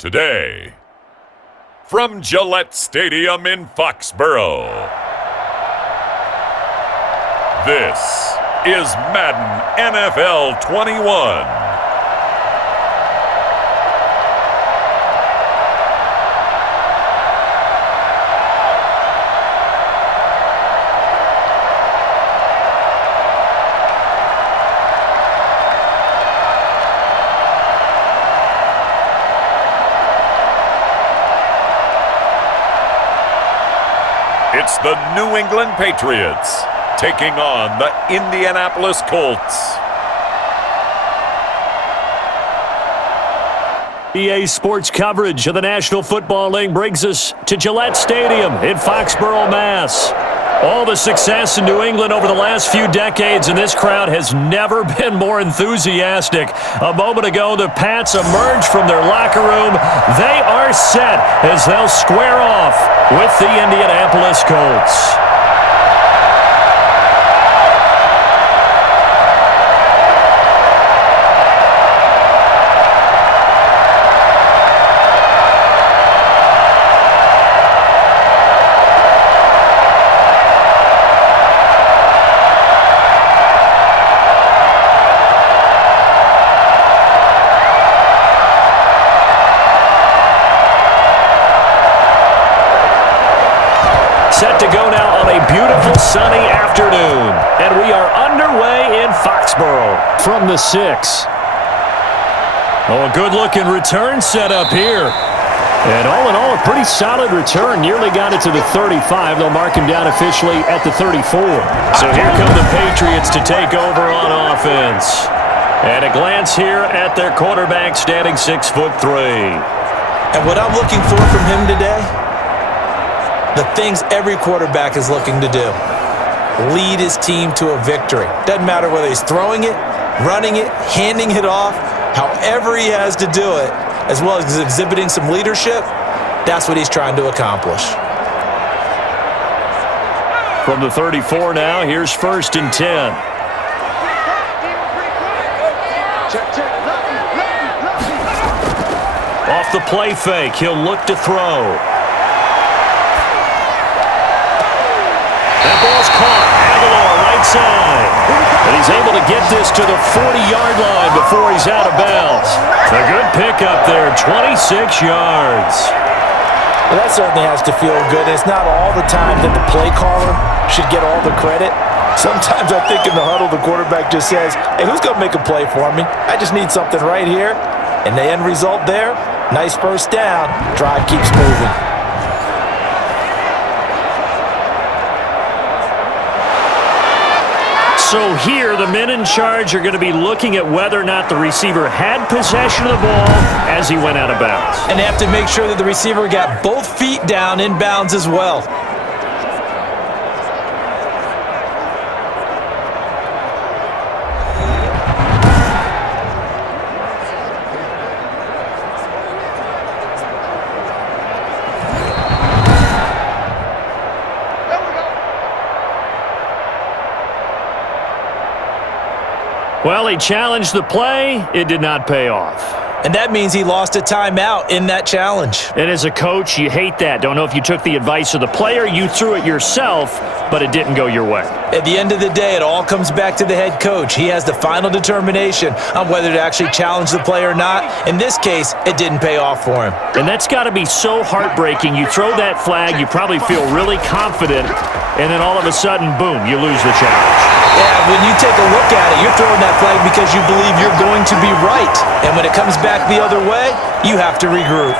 Today, from Gillette Stadium in Foxborough, this is Madden NFL 21. It's the New England Patriots taking on the Indianapolis Colts. EA Sports coverage of the National Football League brings us to Gillette Stadium in Foxborough, Mass. All the success in New England over the last few decades, and this crowd has never been more enthusiastic. A moment ago, the Pats emerged from their locker room. They are set as they'll square off with the Indianapolis Colts. Set to go now on a beautiful sunny afternoon. And we are underway in Foxborough from the 6. Oh, a good-looking return set up here. And all in all, a pretty solid return. Nearly got it to the 35. They'll mark him down officially at the 34. So here come the Patriots to take over on offense. And a glance here at their quarterback standing 6'3". And what I'm looking for from him today, the things every quarterback is looking to do. Lead his team to a victory. Doesn't matter whether he's throwing it, running it, handing it off, however he has to do it, as well as exhibiting some leadership, that's what he's trying to accomplish. From the 34 now, here's 1st and 10. Off the play fake, he'll look to throw. Right side. And he's able to get this to the 40-yard line before he's out of bounds. A good pickup there, 26 yards. Well, that certainly has to feel good. It's not all the time that the play caller should get all the credit. Sometimes I think in the huddle, the quarterback just says, hey, who's going to make a play for me? I just need something right here. And the end result there, nice first down. Drive keeps moving. So here, the men in charge are going to be looking at whether or not the receiver had possession of the ball as he went out of bounds. And they have to make sure that the receiver got both feet down in bounds as well. Well, he challenged the play. It did not pay off. And that means he lost a timeout in that challenge. And as a coach, you hate that. Don't know if you took the advice of the player, you threw it yourself, but it didn't go your way. At the end of the day, it all comes back to the head coach. He has the final determination on whether to actually challenge the play or not. In this case, it didn't pay off for him. And that's got to be so heartbreaking. You throw that flag, you probably feel really confident, and then all of a sudden, boom, you lose the challenge. Yeah, when you take a look at it, you're throwing that flag because you believe you're going to be right. And when it comes back the other way, you have to regroup.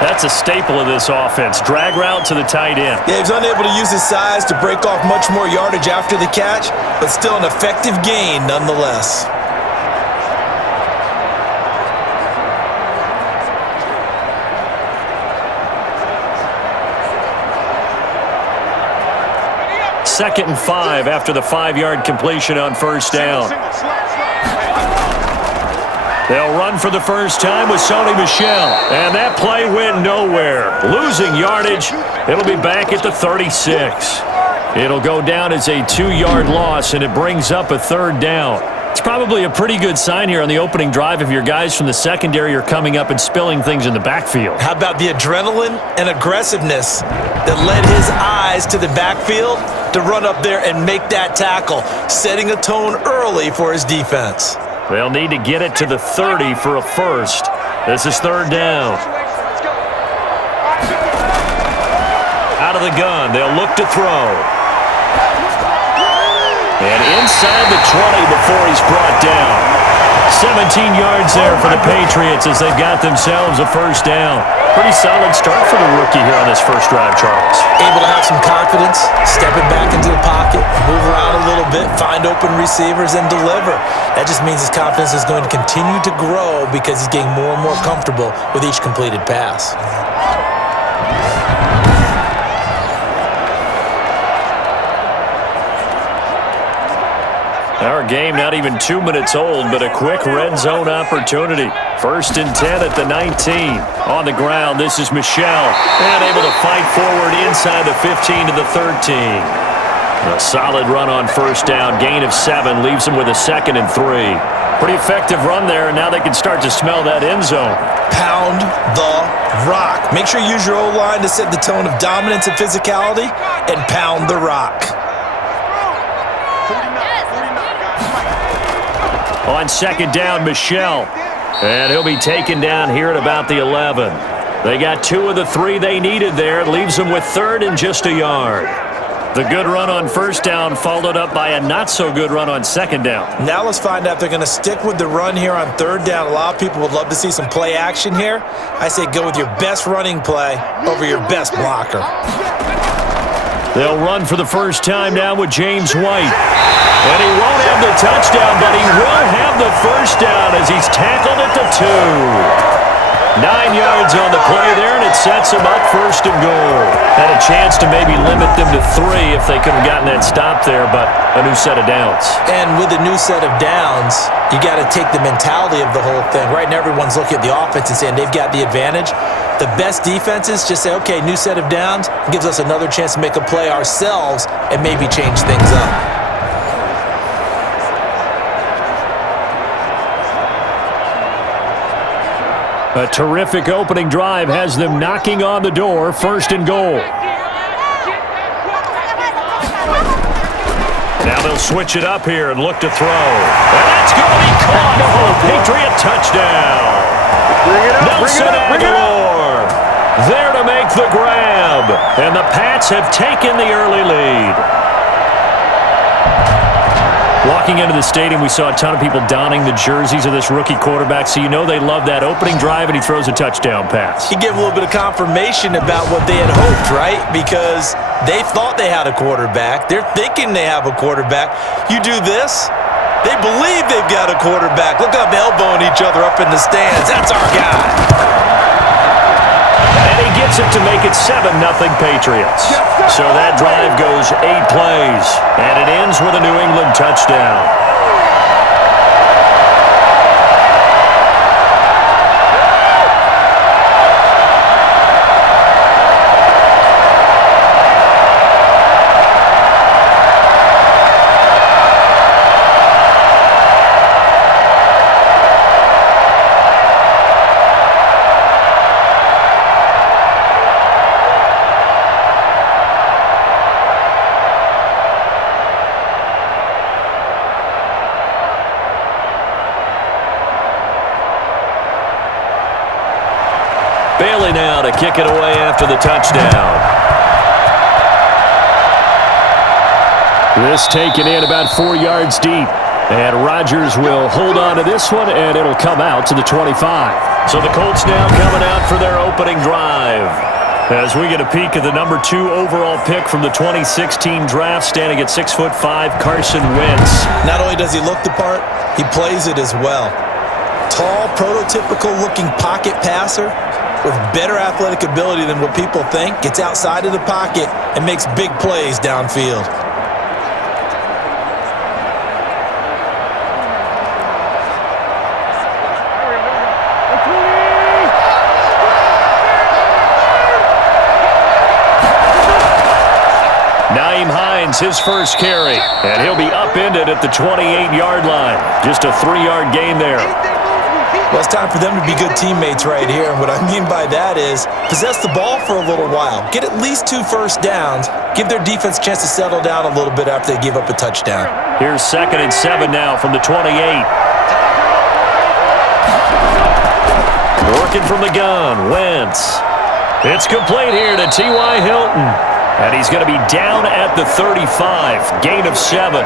That's a staple of this offense. Drag route to the tight end. Yeah, he's unable to use his size to break off much more yardage after the catch, but still an effective gain nonetheless. Second and 5 after the 5-yard completion on first down. They'll run for the first time with Sony Michel. And that play went nowhere. Losing yardage. It'll be back at the 36. It'll go down as a 2-yard loss, and it brings up a third down. It's probably a pretty good sign here on the opening drive if your guys from the secondary are coming up and spilling things in the backfield. How about the adrenaline and aggressiveness that led his eyes to the backfield to run up there and make that tackle, setting a tone early for his defense. They'll need to get it to the 30 for a first. This is third down. Out of the gun, they'll look to throw. And inside the 20 before he's brought down. 17 yards there for the Patriots as they've got themselves a first down. Pretty solid start for the rookie here on this first drive, Charles. Able to have some confidence, stepping back into the pocket, move around a little bit, find open receivers, and deliver. That just means his confidence is going to continue to grow because he's getting more and more comfortable with each completed pass. Our game not even 2 minutes old, but a quick red zone opportunity. First and 10 at the 19. On the ground, this is Michel. And able to fight forward inside the 15 to the 13. A solid run on first down. Gain of 7 leaves them with a 2nd and 3. Pretty effective run there, and now they can start to smell that end zone. Pound the rock. Make sure you use your O-line to set the tone of dominance and physicality, and pound the rock. On second down, Michel. And he'll be taken down here at about the 11. They got 2 of the 3 they needed there. It leaves them with 3rd and just a yard. The good run on first down followed up by a not-so-good run on second down. Now let's find out if they're going to stick with the run here on third down. A lot of people would love to see some play action here. I say go with your best running play over your best blocker. They'll run for the first time now with James White. And he won't have the touchdown, but he will have the first down as he's tackled at the 2. 9 yards on the play there, and it sets him up first and goal. Had a chance to maybe limit them to 3 if they could have gotten that stop there, but a new set of downs. And with a new set of downs, you got to take the mentality of the whole thing. Right now, everyone's looking at the offense and saying they've got the advantage. The best defenses just say, okay, new set of downs, gives us another chance to make a play ourselves and maybe change things up. A terrific opening drive has them knocking on the door, first and goal. Now they'll switch it up here and look to throw. And that's going to be caught for a Patriot touchdown. Nelson Aguilar there to make the grab. And the Pats have taken the early lead. Walking into the stadium, we saw a ton of people donning the jerseys of this rookie quarterback, so you know they love that opening drive, and he throws a touchdown pass. He gave a little bit of confirmation about what they had hoped, right? Because they thought they had a quarterback. They're thinking they have a quarterback. You do this, they believe they've got a quarterback. Look up, elbowing each other up in the stands. That's our guy. And he gets it to make it 7-0 Patriots. So that drive goes 8 plays, and it ends with a New England touchdown. Bailey now to kick it away after the touchdown. This taken in about 4 yards deep. And Rodgers will hold on to this one, and it'll come out to the 25. So the Colts now coming out for their opening drive. As we get a peek at the number 2 overall pick from the 2016 draft, standing at 6'5", Carson Wentz. Not only does he look the part, he plays it as well. Tall, prototypical-looking pocket passer with better athletic ability than what people think, gets outside of the pocket and makes big plays downfield. finds his first carry, and he'll be upended at the 28-yard line. Just a 3-yard gain there. Well, it's time for them to be good teammates right here. And what I mean by that is possess the ball for a little while. Get at least 2 first downs. Give their defense a chance to settle down a little bit after they give up a touchdown. Here's 2nd and 7 now from the 28. Working from the gun, Wentz. It's complete here to T.Y. Hilton. And he's going to be down at the 35. Gain of 7.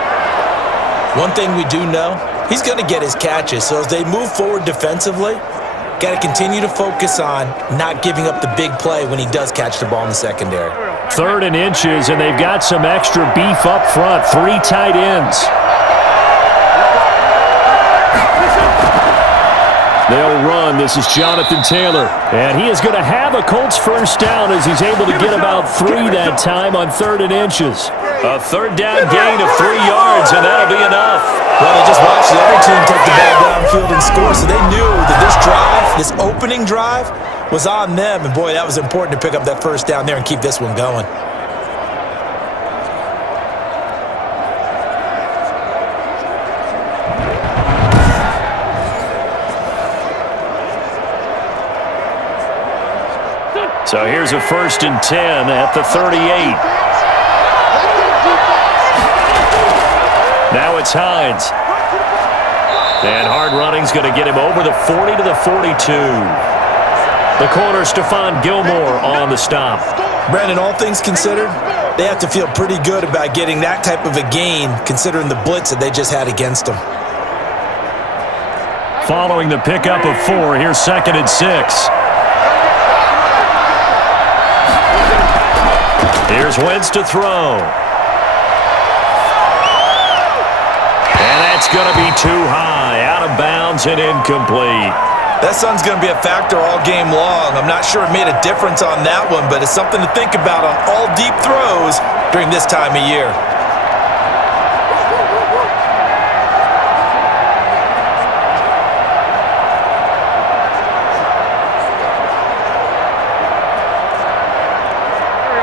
One thing we do know, he's going to get his catches. So as they move forward defensively, got to continue to focus on not giving up the big play when he does catch the ball in the secondary. 3rd and inches, and they've got some extra beef up front. 3 tight ends. They'll run. This is Jonathan Taylor. And he is going to have a Colts first down as he's able to get about 3 that time on 3rd and inches. A 3rd down gain of 3 yards, and that'll be enough. Well, they just watched the other team take the ball downfield and score, so they knew that this drive, this opening drive, was on them. And, boy, that was important to pick up that first down there and keep this one going. So here's a 1st and 10 at the 38. Now it's Hines. And hard running's going to get him over the 40 to the 42. The corner, Stephon Gilmore, on the stop. Brandon, all things considered, they have to feel pretty good about getting that type of a gain considering the blitz that they just had against them. Following the pickup of 4, here's 2nd and 6. Here's Wentz to throw. And that's going to be too high, out of bounds and incomplete. That sun's going to be a factor all game long. I'm not sure it made a difference on that one, but it's something to think about on all deep throws during this time of year.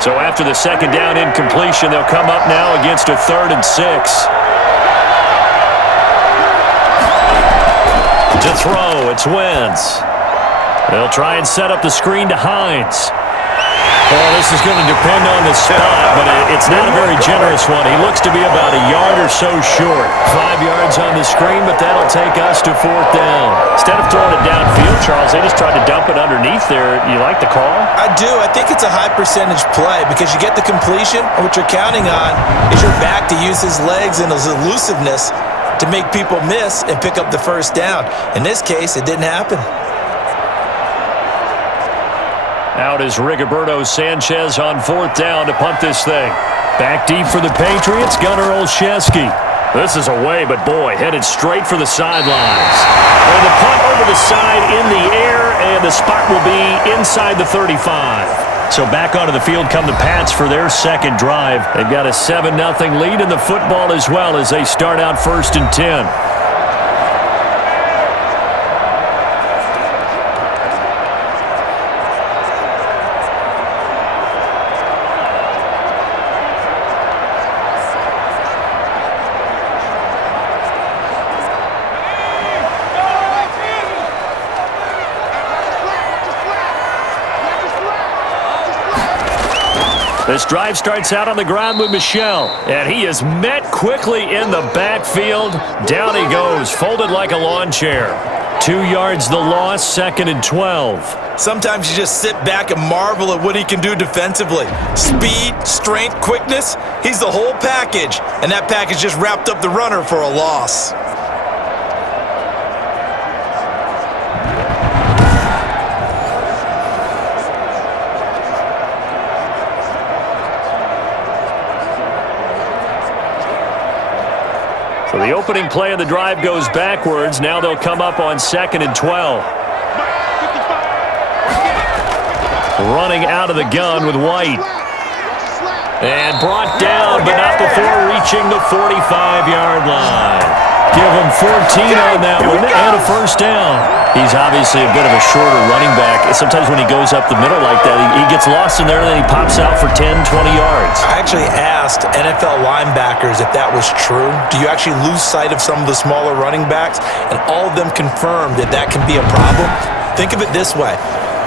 So after the 2nd down incompletion, they'll come up now against a 3rd and 6. To throw, it's Wentz. They'll try and set up the screen to Hines. Well, this is going to depend on the spot, but it's not a very generous one. He looks to be about a yard or so short. 5 yards on the screen, but that'll take us to 4th down. Instead of throwing it downfield, Charles, they just tried to dump it underneath there. You like the call? I do. I think it's a high percentage play because you get the completion, and what you're counting on is your back to use his legs and his elusiveness to make people miss and pick up the first down. In this case, it didn't happen. Out is Rigoberto Sanchez on 4th down to punt this thing. Back deep for the Patriots, Gunnar Olszewski. This is away, but boy, headed straight for the sidelines. And the punt over the side in the air, and the spot will be inside the 35. So back onto the field come the Pats for their 2nd drive. They've got a 7-0 lead in the football as well as they start out 1st and 10. This drive starts out on the ground with Michel, and he is met quickly in the backfield. Down he goes, folded like a lawn chair. 2 yards the loss, 2nd and 12. Sometimes you just sit back and marvel at what he can do defensively. Speed, strength, quickness, he's the whole package, and that package just wrapped up the runner for a loss. So the opening play of the drive goes backwards. Now they'll come up on 2nd and 12. Running out of the gun with White. And brought down, but not before reaching the 45-yard line. Give him 14 on that one and a first down. He's obviously obviously a bit of a shorter running back. Sometimes when he goes up the middle like that, he gets lost in there, and then he pops out for 10, 20 yards. I actually asked NFL linebackers if that was true. Do you actually lose sight of some of the smaller running backs? And all of them confirmed that that can be a problem. Think of it this way.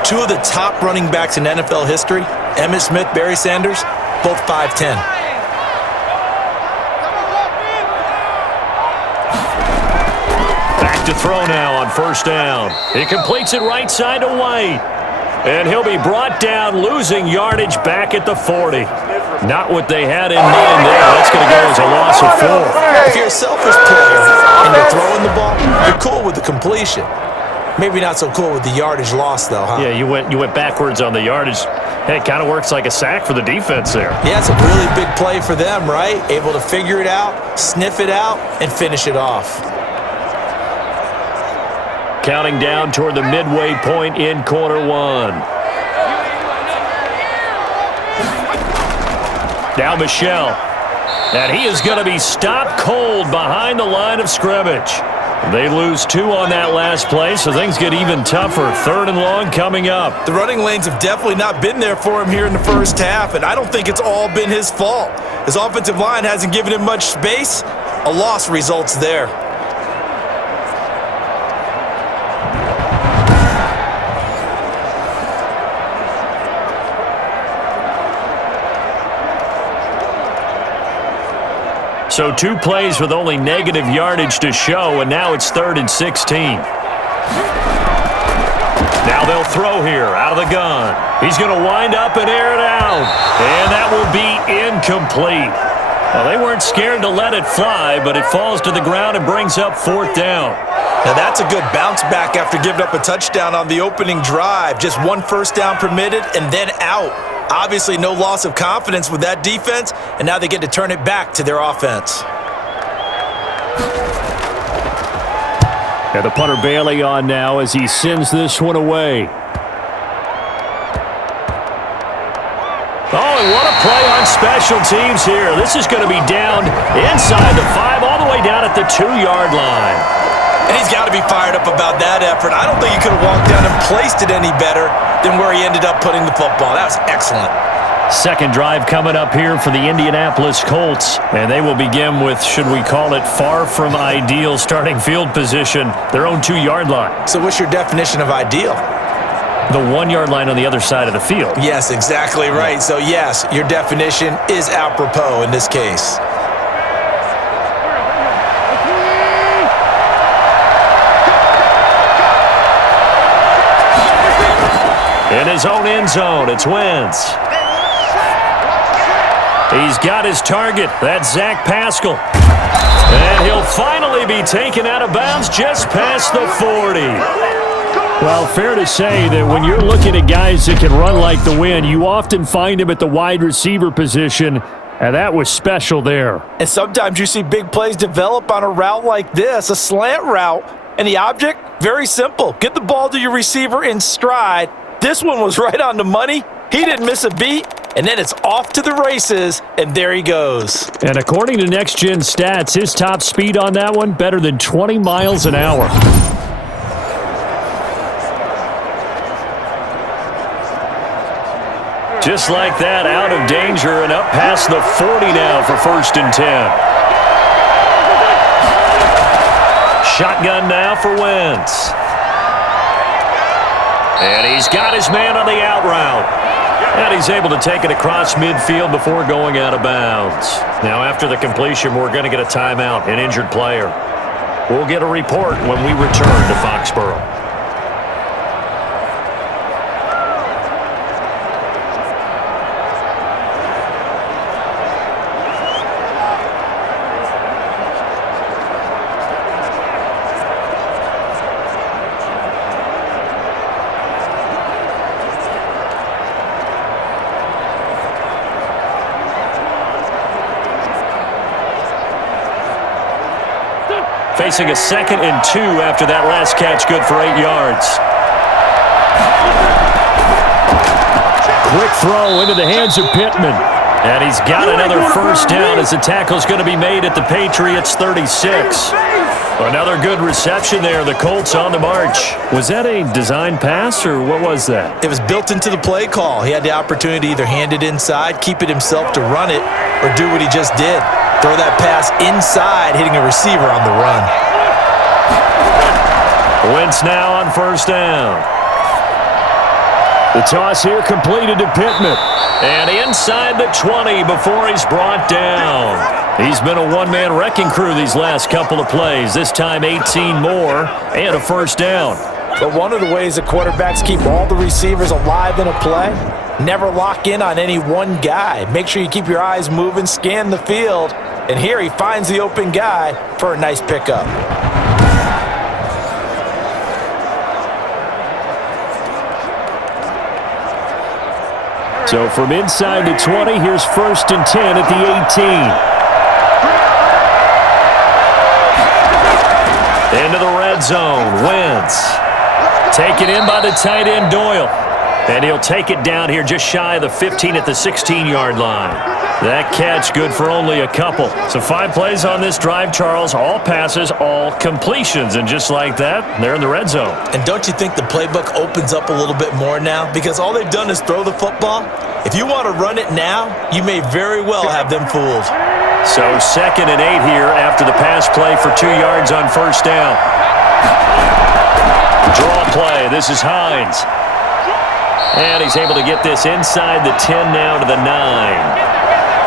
Two of the top running backs in NFL history, Emmitt Smith, Barry Sanders, both 5'10". Back to throw now on first down. He completes it right side to White. And he'll be brought down, losing yardage back at the 40. Not what they had in mind there. That's going to go as a loss of 4. If you're a selfish player and you're throwing the ball, you're cool with the completion. Maybe not so cool with the yardage loss, though, huh? Yeah, you went backwards on the yardage. Hey, it kind of works like a sack for the defense there. Yeah, it's a really big play for them, right? Able to figure it out, sniff it out, and finish it off. Counting down toward the midway point in quarter one. Now Michel. And he is going to be stopped cold behind the line of scrimmage. They lose 2 on that last play, so things get even tougher. 3rd and long coming up. The running lanes have definitely not been there for him here in the first half, and I don't think it's all been his fault. His offensive line hasn't given him much space. A loss results there. So 2 plays with only negative yardage to show, and now it's 3rd and 16. Now they'll throw here out of the gun. He's going to wind up and air it out, and that will be incomplete. Well, they weren't scared to let it fly, but it falls to the ground and brings up 4th down. Now that's a good bounce back after giving up a touchdown on the opening drive. Just 1 first down permitted and then out. Obviously, no loss of confidence with that defense, and now they get to turn it back to their offense. And the punter Bailey on now as he sends this one away. Oh, and what a play on special teams here. This is going to be down inside the 5, all the way down at the 2-yard line. And he's got to be fired up about that effort. I don't think he could have walked down and placed it any better than where he ended up putting the football. That was excellent. Second drive coming up here for the Indianapolis Colts. And they will begin with, should we call it, far from ideal starting field position, their own 2-yard line. So what's your definition of ideal? The 1-yard line on the other side of the field. Yes, exactly right. So yes, your definition is apropos in this case. In his own end zone, it's Wentz. He's got his target. That's Zach Pascal. And he'll finally be taken out of bounds just past the 40. Well, fair to say that when you're looking at guys that can run like the wind, you often find him at the wide receiver position, and that was special there. And sometimes you see big plays develop on a route like this, a slant route, and the object, very simple. Get the ball to your receiver in stride. This one was right on the money. He didn't miss a beat, and then it's off to the races, and there he goes. And according to Next Gen Stats, his top speed on that one, better than 20 miles an hour. Just like that, out of danger and up past the 40 now for 1st and 10. Shotgun now for Wentz. And he's got his man on the out route. And he's able to take it across midfield before going out of bounds. Now, after the completion, we're going to get a timeout, an injured player. We'll get a report when we return to Foxborough. Facing a 2nd and 2 after that last catch, good for 8 yards. Quick throw into the hands of Pittman. And he's got another first down as the tackle's going to be made at the Patriots 36. Another good reception there. The Colts on the march. Was that a design pass, or what was that? It was built into the play call. He had the opportunity to either hand it inside, keep it himself to run it, or do what he just did. Throw that pass inside, hitting a receiver on the run. Wentz now on first down. The toss here completed to Pittman. And inside the 20 before he's brought down. He's been a one-man wrecking crew these last couple of plays. This time 18 more and a first down. But one of the ways that quarterbacks keep all the receivers alive in a play, never lock in on any one guy. Make sure you keep your eyes moving, scan the field. And here he finds the open guy for a nice pickup. So from inside the 20, here's first and 10 at the 18. Into the red zone. Wentz. Taken in by the tight end, Doyle. And he'll take it down here just shy of the 15 at the 16-yard line. That catch good for only a couple. So 5 plays on this drive, Charles. All passes, all completions. And just like that, they're in the red zone. And don't you think the playbook opens up a little bit more now? Because all they've done is throw the football. If you want to run it now, you may very well have them fooled. So 2nd and 8 here after the pass play for 2 yards on first down. Draw play. This is Hines. And he's able to get this inside the 10 now to the 9.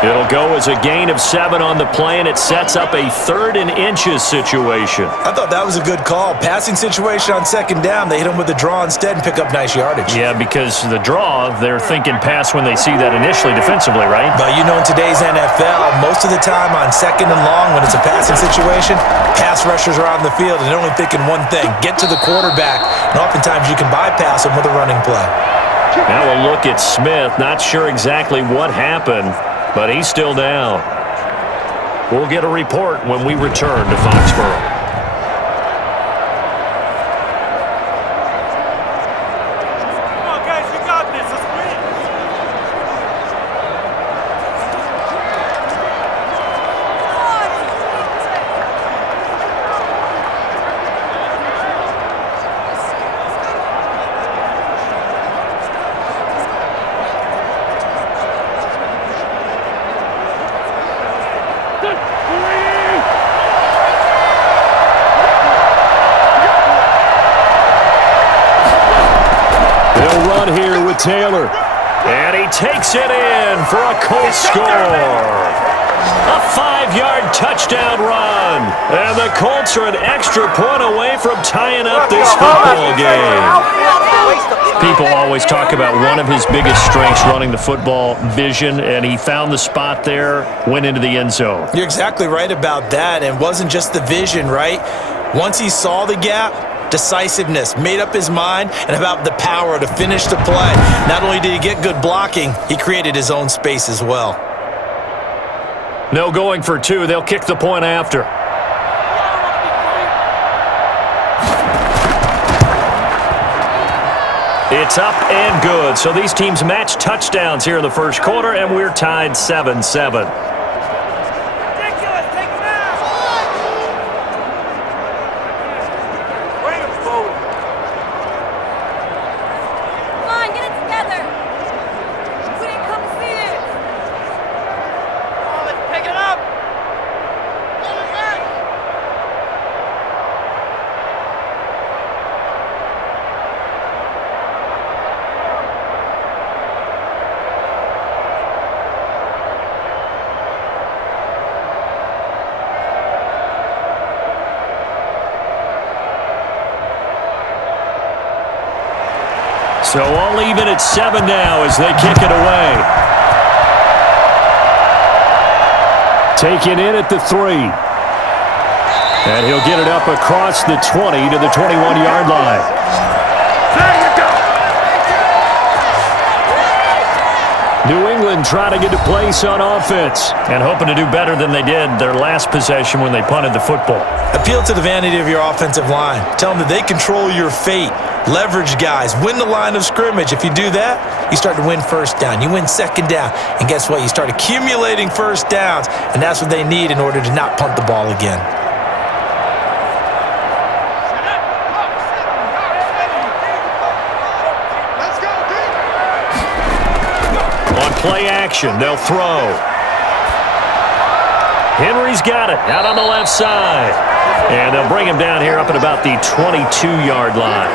It'll go as a gain of 7 on the play, and it sets up a 3rd and inches situation. I thought that was a good call. Passing situation on 2nd down. They hit him with the draw instead and pick up nice yardage. Yeah, because the draw, they're thinking pass when they see that initially defensively, right? But you know, in today's NFL, most of the time on 2nd and long, when it's a passing situation, pass rushers are on the field and they're only thinking one thing, get to the quarterback. And oftentimes you can bypass them with a running play. Now we'll look at Smith. Not sure exactly what happened, but he's still down. We'll get a report when we return to Foxborough. Taylor, and he takes it in for a Colts score. A 5-yard touchdown run, and the Colts are an extra point away from tying up this football game. People always talk about one of his biggest strengths running the football, vision, and he found the spot there, went into the end zone. You're exactly right about that, and it wasn't just the vision, right? Once he saw the gap, decisiveness, made up his mind, and about the power to finish the play. Not only did he get good blocking, he created his own space as well. No going for 2. They'll kick the point after. It's up and good. So these teams match touchdowns here in the first quarter, and we're tied 7-7. So all even at 7 now as they kick it away. Taken in at the 3. And he'll get it up across the 20 to the 21-yard line. New England trying to get a place on offense and hoping to do better than they did their last possession when they punted the football. Appeal to the vanity of your offensive line. Tell them that they control your fate. Leverage guys. Win the line of scrimmage. If you do that, you start to win first down. You win second down. And guess what? You start accumulating first downs. And that's what they need in order to not punt the ball again. Play action. They'll throw. Henry's got it out on the left side. And they'll bring him down here up at about the 22-yard line.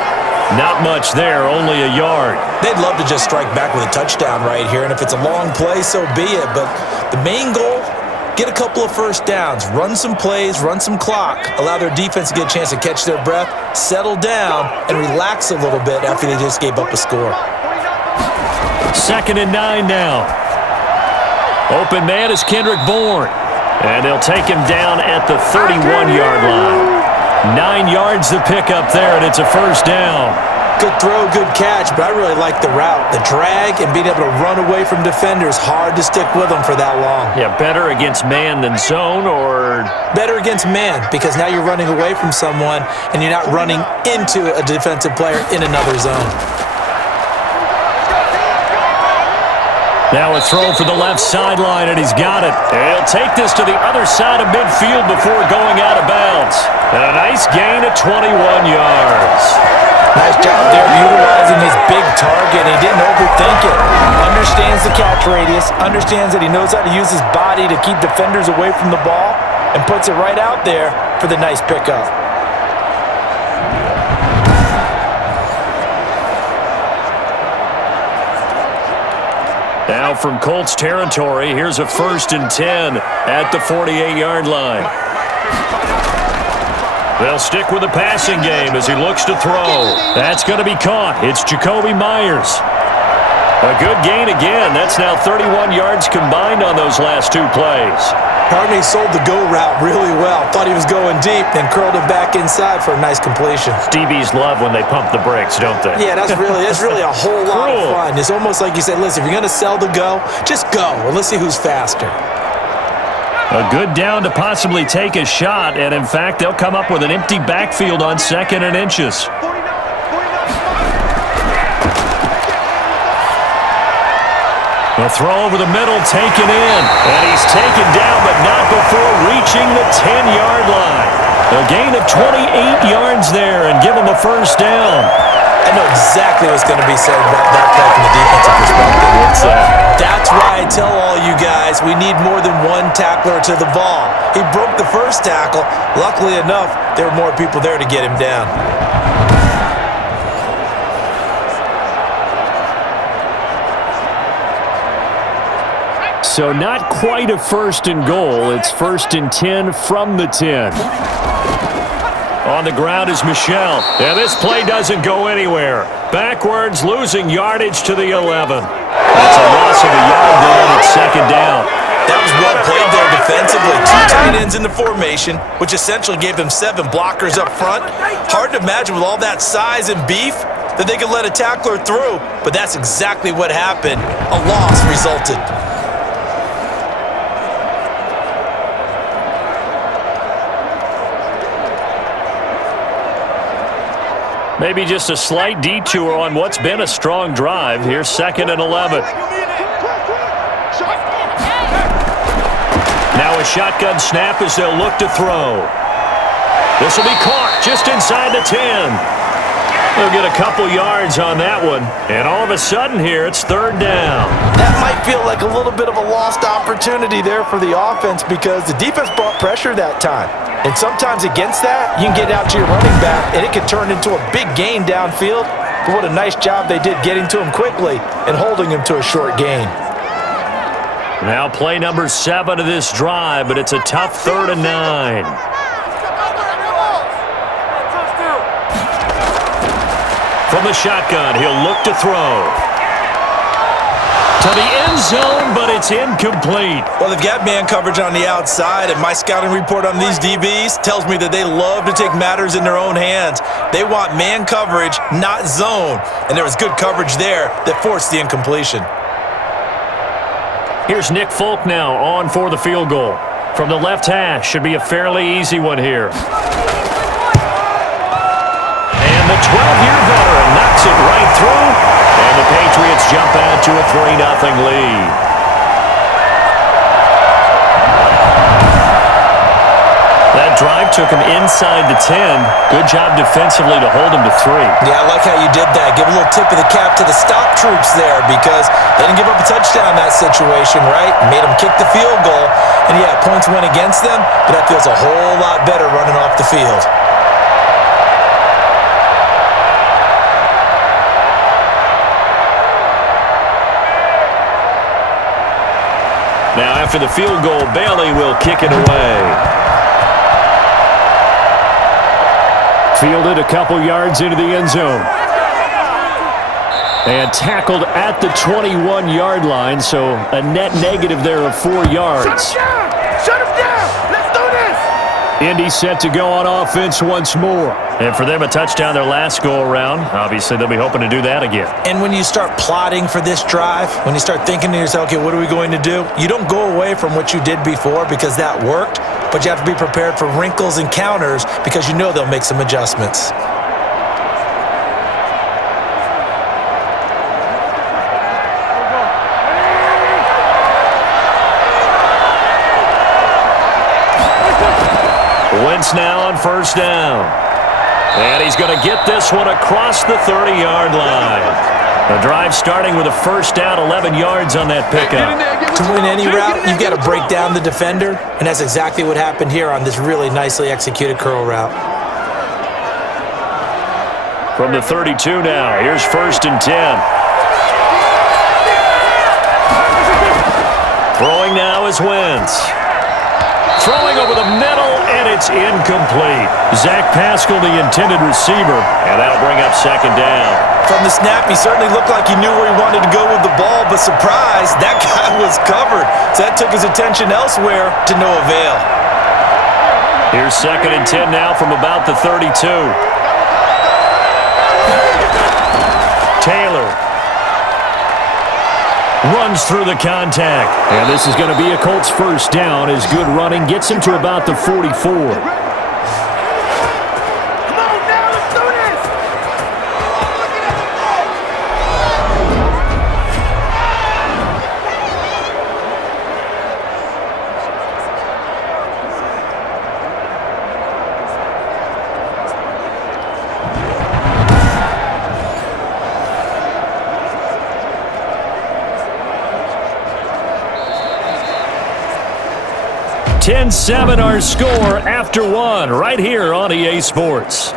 Not much there, only a yard. They'd love to just strike back with a touchdown right here, and if it's a long play, so be it. But the main goal, get a couple of first downs, run some plays, run some clock, allow their defense to get a chance to catch their breath, settle down, and relax a little bit after they just gave up a score. 2nd and 9 now. Open man is Kendrick Bourne. And they'll take him down at the 31-yard line. 9 yards to pick up there, and it's a first down. Good throw, good catch, but I really like the route. The drag and being able to run away from defenders, hard to stick with them for that long. Yeah, better against man than zone, or? Better against man, because now you're running away from someone, and you're not running into a defensive player in another zone. Now a throw for the left sideline, and he's got it. He'll take this to the other side of midfield before going out of bounds. And a nice gain of 21 yards. Nice job there utilizing his big target. He didn't overthink it. Understands the catch radius, understands that he knows how to use his body to keep defenders away from the ball, and puts it right out there for the nice pickup. Now from Colts territory, here's a 1st and 10 at the 48-yard line. They'll stick with the passing game as he looks to throw. That's going to be caught. It's Jacoby Myers. A good gain again. That's now 31 yards combined on those last 2 plays. Harney sold the go route really well. Thought he was going deep, then curled it back inside for a nice completion. DBs love when they pump the brakes, don't they? Yeah, that's really a whole lot of fun. It's almost like you said, listen, if you're going to sell the go, just go, and let's see who's faster. A good down to possibly take a shot, and in fact, they'll come up with an empty backfield on 2nd and inches. A throw over the middle, taken in, and he's taken down, but not before reaching the 10-yard line. A gain of 28 yards there, and give him a first down. I know exactly what's going to be said about that play from the defensive perspective. That's why I tell all you guys we need more than one tackler to the ball. He broke the first tackle. Luckily enough, there were more people there to get him down. So not quite a 1st and goal. It's 1st and 10 from the 10. On the ground is Michel. And this play doesn't go anywhere. Backwards, losing yardage to the 11. That's a loss of a yard there, and it's 2nd down. That was well played there defensively. 2 tight ends in the formation, which essentially gave them 7 blockers up front. Hard to imagine with all that size and beef that they could let a tackler through, but that's exactly what happened. A loss resulted. Maybe just a slight detour on what's been a strong drive. Here's 2nd and 11. Now a shotgun snap as they'll look to throw. This will be caught just inside the 10. They'll get a couple yards on that one. And all of a sudden here, it's 3rd down. That might feel like a little bit of a lost opportunity there for the offense because the defense brought pressure that time. And sometimes against that, you can get out to your running back, and it can turn into a big gain downfield. But what a nice job they did getting to him quickly and holding him to a short gain. Now play number 7 of this drive, but it's a tough 3rd and 9. From the shotgun, he'll look to throw. To the end zone, but it's incomplete. Well, they've got man coverage on the outside, and my scouting report on these DBs tells me that they love to take matters in their own hands. They want man coverage, not zone, and there was good coverage there that forced the incompletion. Here's Nick Folk now on for the field goal. From the left hash, should be a fairly easy one here. And the 12-year veteran knocks it right through. And the Patriots jump out to a 3-0 lead. That drive took him inside the 10. Good job defensively to hold him to 3. Yeah, I like how you did that. Give a little tip of the cap to the stop troops there because they didn't give up a touchdown in that situation, right? Made them kick the field goal. And, yeah, points went against them, but that feels a whole lot better running off the field. Now, after the field goal, Bailey will kick it away. Fielded a couple yards into the end zone. And tackled at the 21-yard line, so a net negative there of 4 yards. Shut him down! Shut him down! Let's do this! Indy set to go on offense once more. And for them, a touchdown their last go-around. Obviously, they'll be hoping to do that again. And when you start plotting for this drive, when you start thinking to yourself, okay, what are we going to do? You don't go away from what you did before because that worked, but you have to be prepared for wrinkles and counters because you know they'll make some adjustments. Wentz now on first down. And he's going to get this one across the 30-yard line. The drive starting with a first down, 11 yards on that pickup. To win any route, you've got to break down the defender, and that's exactly what happened here on this really nicely executed curl route. From the 32 now, here's first and 10. Throwing now is Wentz. Throwing over the middle, and it's incomplete. Zach Pascal, the intended receiver, and that'll bring up second down. From the snap, he certainly looked like he knew where he wanted to go with the ball, but surprise, that guy was covered. So that took his attention elsewhere to no avail. Here's second and 10 now from about the 32. Taylor runs through the contact. And this is going to be a Colts first down as good running gets him to about the 44. $10-7 our score after one right here on EA Sports.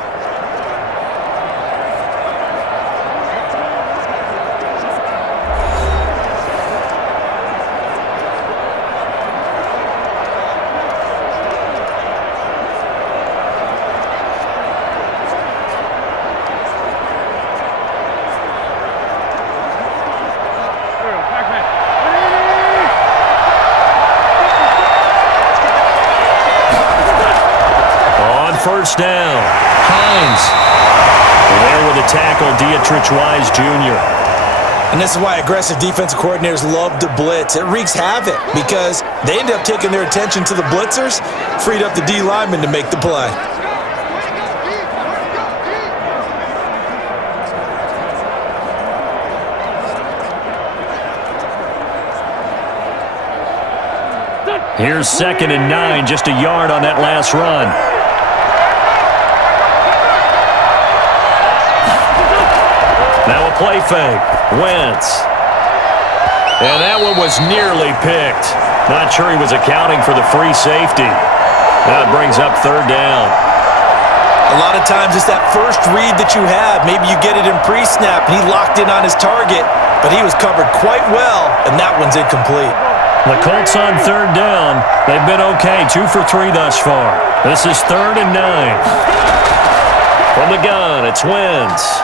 First down, Hines. There with a tackle, Dietrich Wise Jr. And this is why aggressive defensive coordinators love to blitz. It wreaks havoc because they end up taking their attention to the blitzers, freed up the D lineman to make the play. Here's second and 9, just a yard on that last run. Now a play fake. Wentz. And that one was nearly picked. Not sure he was accounting for the free safety. Now it brings up third down. A lot of times it's that first read that you have. Maybe you get it in pre-snap and he locked in on his target, but he was covered quite well, and that one's incomplete. The Colts on third down. They've been okay, 2 for 3 thus far. This is third and 9. From the gun, it's Wentz.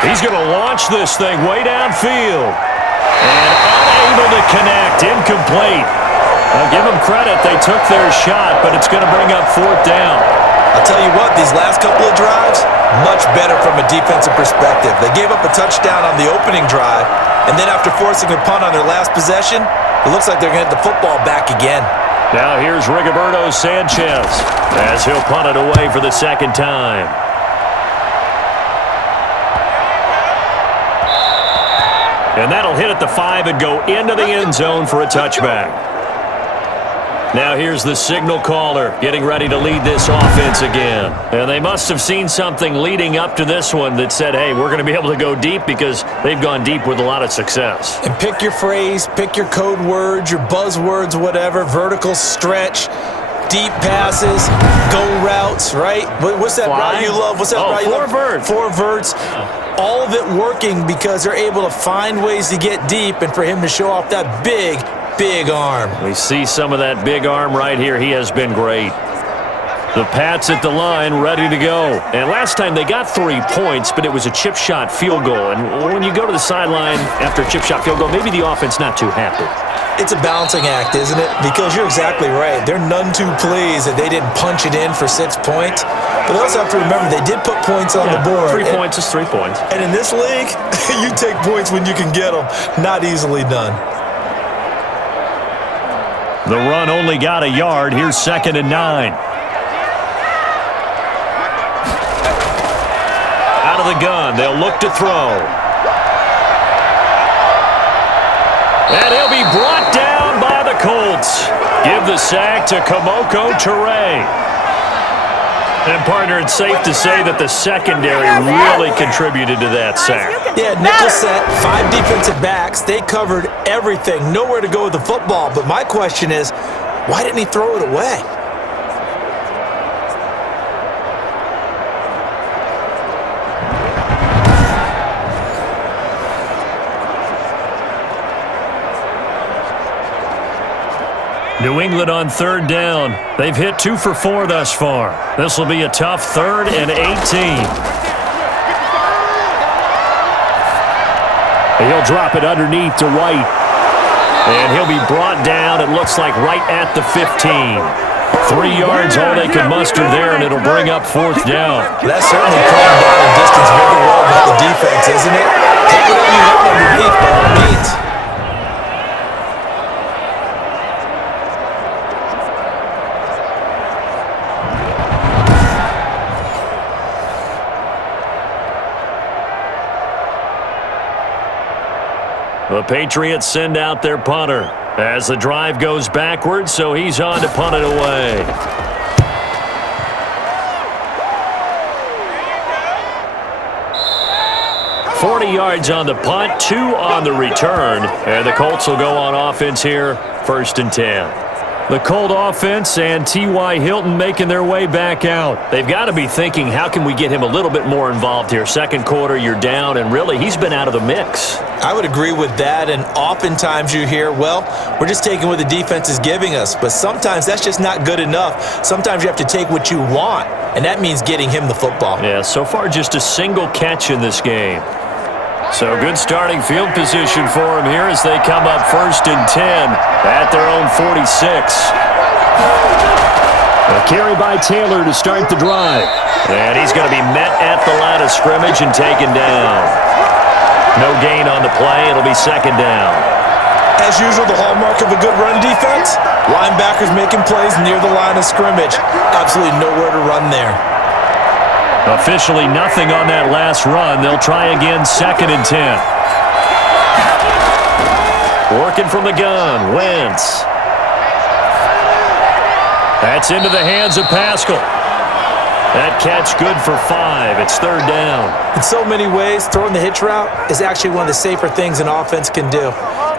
He's going to launch this thing way downfield. And unable to connect. Incomplete. I'll give them credit. They took their shot, but it's going to bring up fourth down. I'll tell you what, these last couple of drives, much better from a defensive perspective. They gave up a touchdown on the opening drive, and then after forcing a punt on their last possession, it looks like they're going to get the football back again. Now here's Rigoberto Sanchez as he'll punt it away for the second time. And that'll hit at the 5 and go into the end zone for a touchback. Now here's the signal caller getting ready to lead this offense again. And they must have seen something leading up to this one that said, hey, we're going to be able to go deep because they've gone deep with a lot of success. And pick your phrase, pick your code words, your buzzwords, whatever, vertical stretch, deep passes, go routes, right? What's that route you love? What's that route you love? Four verts. All of it working because they're able to find ways to get deep and for him to show off that big arm. We see some of that big arm right here. He has been great. The Pats at the line, ready to go. And last time they got 3 points, but it was a chip shot field goal. And when you go to the sideline after a chip shot field goal, maybe the offense not too happy. It's a balancing act, isn't it? Because you're exactly right. They're none too pleased that they didn't punch it in for 6 points. But they also have to remember they did put points on the board. 3 points is 3 points. And in this league, you take points when you can get them. Not easily done. The run only got a yard. Here's 2nd and 9. Out of the gun. They'll look to throw. And he'll be brought down by the Colts. Give the sack to Kamoko Toure. And, partner, it's safe to say that the secondary really contributed to that sack. Yeah, nickel set, 5 defensive backs. They covered everything. Nowhere to go with the football. But my question is, why didn't he throw it away? New England on 3rd down. They've hit 2 for 4 thus far. This will be a tough 3rd and 18. He'll drop it underneath to White. And he'll be brought down, it looks like, right at the 15. 3 yards, all they can muster there, and it'll bring up 4th down. That's certainly calling down the distance very well by the defense, isn't it? Take whatever you want underneath, by all means. The Patriots send out their punter as the drive goes backwards, so he's on to punt it away. $40 yards on the punt, 2 on the return, and the Colts will go on offense here, 1st and 10. The Colt offense and T.Y. Hilton making their way back out. They've got to be thinking, how can we get him a little bit more involved here? 2nd quarter, you're down, and really, he's been out of the mix. I would agree with that, and oftentimes you hear, well, we're just taking what the defense is giving us, but sometimes that's just not good enough. Sometimes you have to take what you want, and that means getting him the football. Yeah, so far just a single catch in this game. So good starting field position for him here as they come up 1st and 10 at their own 46. A carry by Taylor to start the drive. And he's going to be met at the line of scrimmage and taken down. No gain on the play. It'll be 2nd down. As usual, the hallmark of a good run defense, linebackers making plays near the line of scrimmage. Absolutely nowhere to run there. Officially nothing on that last run. They'll try again, 2nd and 10. Working from the gun, Wentz. That's into the hands of Pascal. That catch good for 5. It's 3rd down. In so many ways, throwing the hitch route is actually one of the safer things an offense can do.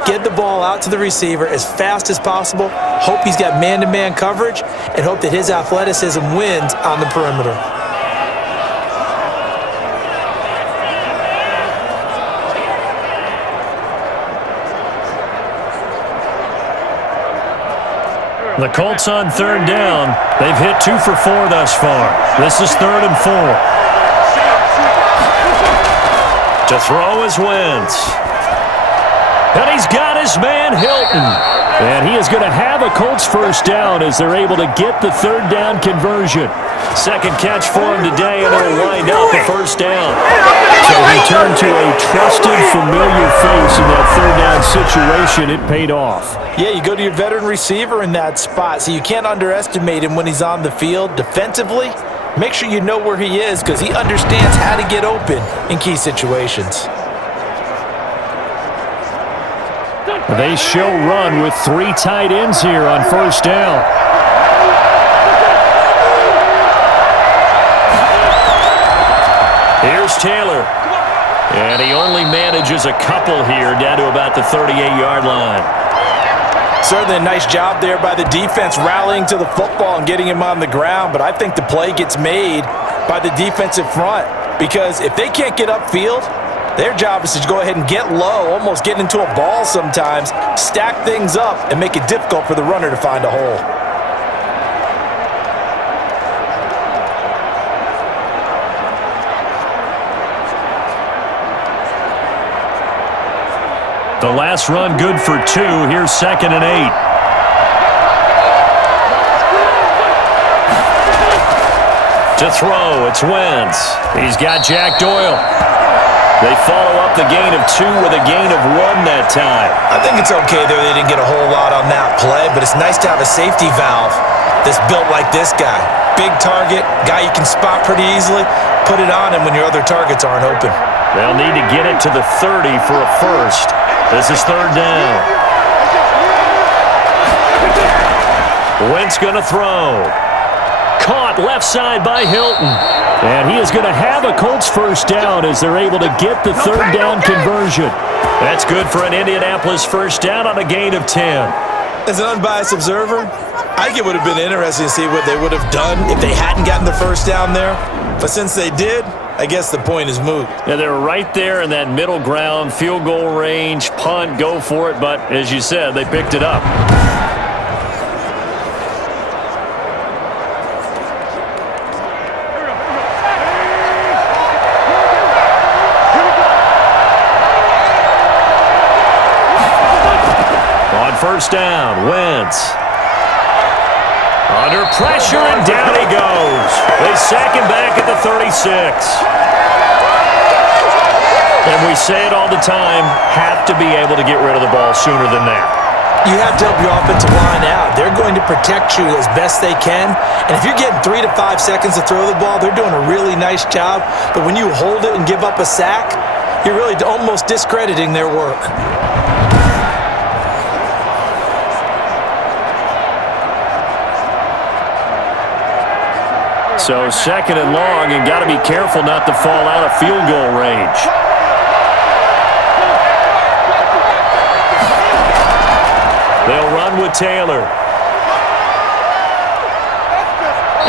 Get the ball out to the receiver as fast as possible, hope he's got man-to-man coverage, and hope that his athleticism wins on the perimeter. The Colts on 3rd down. They've hit 2 for 4 thus far. This is 3rd and 4. To throw is Wentz. And he's got his man Hilton. And he is going to have a Colts 1st down as they're able to get the 3rd down conversion. 2nd catch for him today, and it'll wind up a 1st down. So he turned to a trusted, familiar face in that 3rd down situation. It paid off. Yeah, you go to your veteran receiver in that spot, so you can't underestimate him when he's on the field. Defensively, make sure you know where he is because he understands how to get open in key situations. They show run with 3 tight ends here on first down. Here's Taylor. And he only manages a couple here down to about the 38-yard line. Certainly a nice job there by the defense rallying to the football and getting him on the ground, but I think the play gets made by the defensive front because if they can't get upfield, their job is to go ahead and get low, almost get into a ball sometimes, stack things up, and make it difficult for the runner to find a hole. The last run good for 2. Here's 2nd and 8. To throw, it's Wentz. He's got Jack Doyle. They follow up the gain of 2 with a gain of 1 that time. I think it's okay there. They didn't get a whole lot on that play, but it's nice to have a safety valve that's built like this guy. Big target, guy you can spot pretty easily. Put it on him when your other targets aren't open. They'll need to get it to the 30 for a first. This is 3rd down. Wentz going to throw. Caught left side by Hilton. And he is going to have a Colts first down as they're able to get the 3rd down conversion. That's good for an Indianapolis first down on a gain of 10. As an unbiased observer, I think it would have been interesting to see what they would have done if they hadn't gotten the first down there. But since they did, I guess the point is moot. Yeah, they're right there in that middle ground, field goal range, punt, go for it. But as you said, they picked it up. On first down, Wentz. Under pressure, and down he goes. They sack him back at the 36. And we say it all the time, have to be able to get rid of the ball sooner than that. You have to help your offensive line out. They're going to protect you as best they can. And if you're getting 3 to 5 seconds to throw the ball, they're doing a really nice job. But when you hold it and give up a sack, you're really almost discrediting their work. So 2nd and long, and got to be careful not to fall out of field goal range. They'll run with Taylor.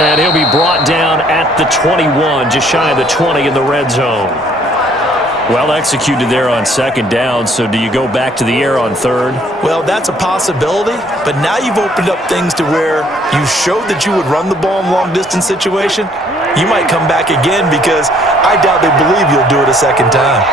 And he'll be brought down at the 21, just shy of the 20 in the red zone. Well executed there on 2nd down, so do you go back to the air on 3rd? Well, that's a possibility, but now you've opened up things to where you showed that you would run the ball in long-distance situation. You might come back again because I doubt they believe you'll do it a 2nd time.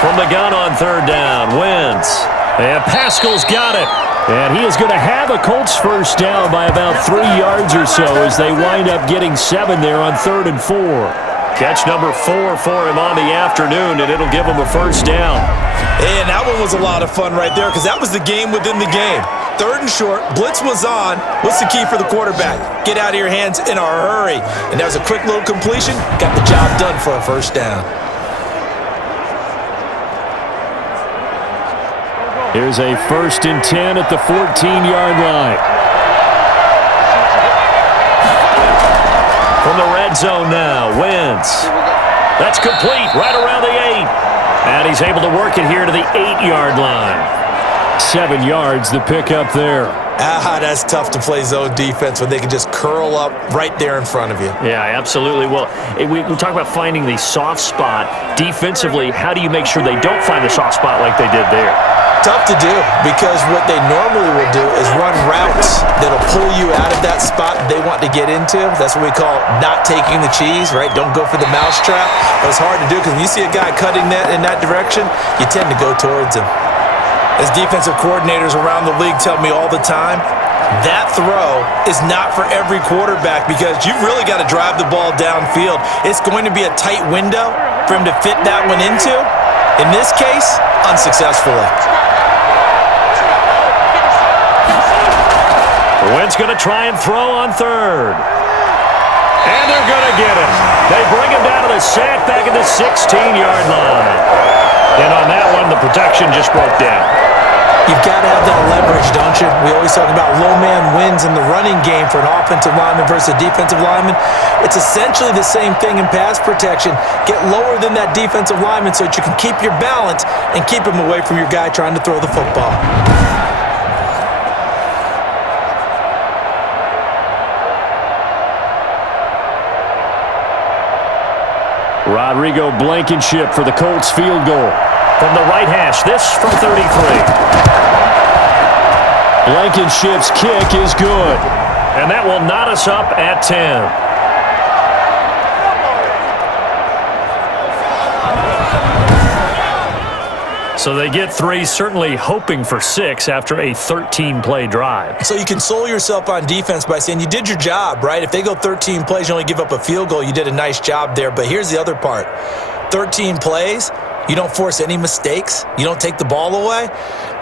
From the gun on 3rd down, Wentz. And Pascal's got it. And he is going to have a Colts first down by about 3 yards or so as they wind up getting 7 there on 3rd and 4. Catch number 4 for him on the afternoon, and it'll give him a first down. And that one was a lot of fun right there because that was the game within the game. 3rd and short, blitz was on. What's the key for the quarterback? Get out of your hands in a hurry. And that was a quick little completion. Got the job done for a first down. Here's a 1st and 10 at the 14-yard line. From the red zone now, Wentz. That's complete right around the 8. And he's able to work it here to the 8-yard line. 7 yards, the pickup there. That's tough to play zone defense when they can just curl up right there in front of you. Yeah, absolutely. Well, we talk about finding the soft spot. Defensively, how do you make sure they don't find the soft spot like they did there? Tough to do because what they normally will do is run routes that'll pull you out of that spot they want to get into. That's what we call not taking the cheese, right? Don't go for the mousetrap. But it's hard to do because when you see a guy cutting that in that direction, you tend to go towards him. As defensive coordinators around the league tell me all the time, that throw is not for every quarterback because you've really got to drive the ball downfield. It's going to be a tight window for him to fit that one into. In this case, unsuccessfully. Wentz going to try and throw on 3rd. And they're going to get him. They bring him down to the sack back at the 16-yard line. And on that one, the protection just broke down. You've got to have that leverage, don't you? We always talk about low man wins in the running game for an offensive lineman versus a defensive lineman. It's essentially the same thing in pass protection. Get lower than that defensive lineman so that you can keep your balance and keep him away from your guy trying to throw the football. Rodrigo Blankenship for the Colts field goal. From the right hash, this from 33. Blankenship's kick is good. And that will knot us up at 10. So they get 3, certainly hoping for 6 after a 13-play drive. So you console yourself on defense by saying you did your job, right? If they go 13 plays, you only give up a field goal, you did a nice job there. But here's the other part. 13 plays, you don't force any mistakes, you don't take the ball away.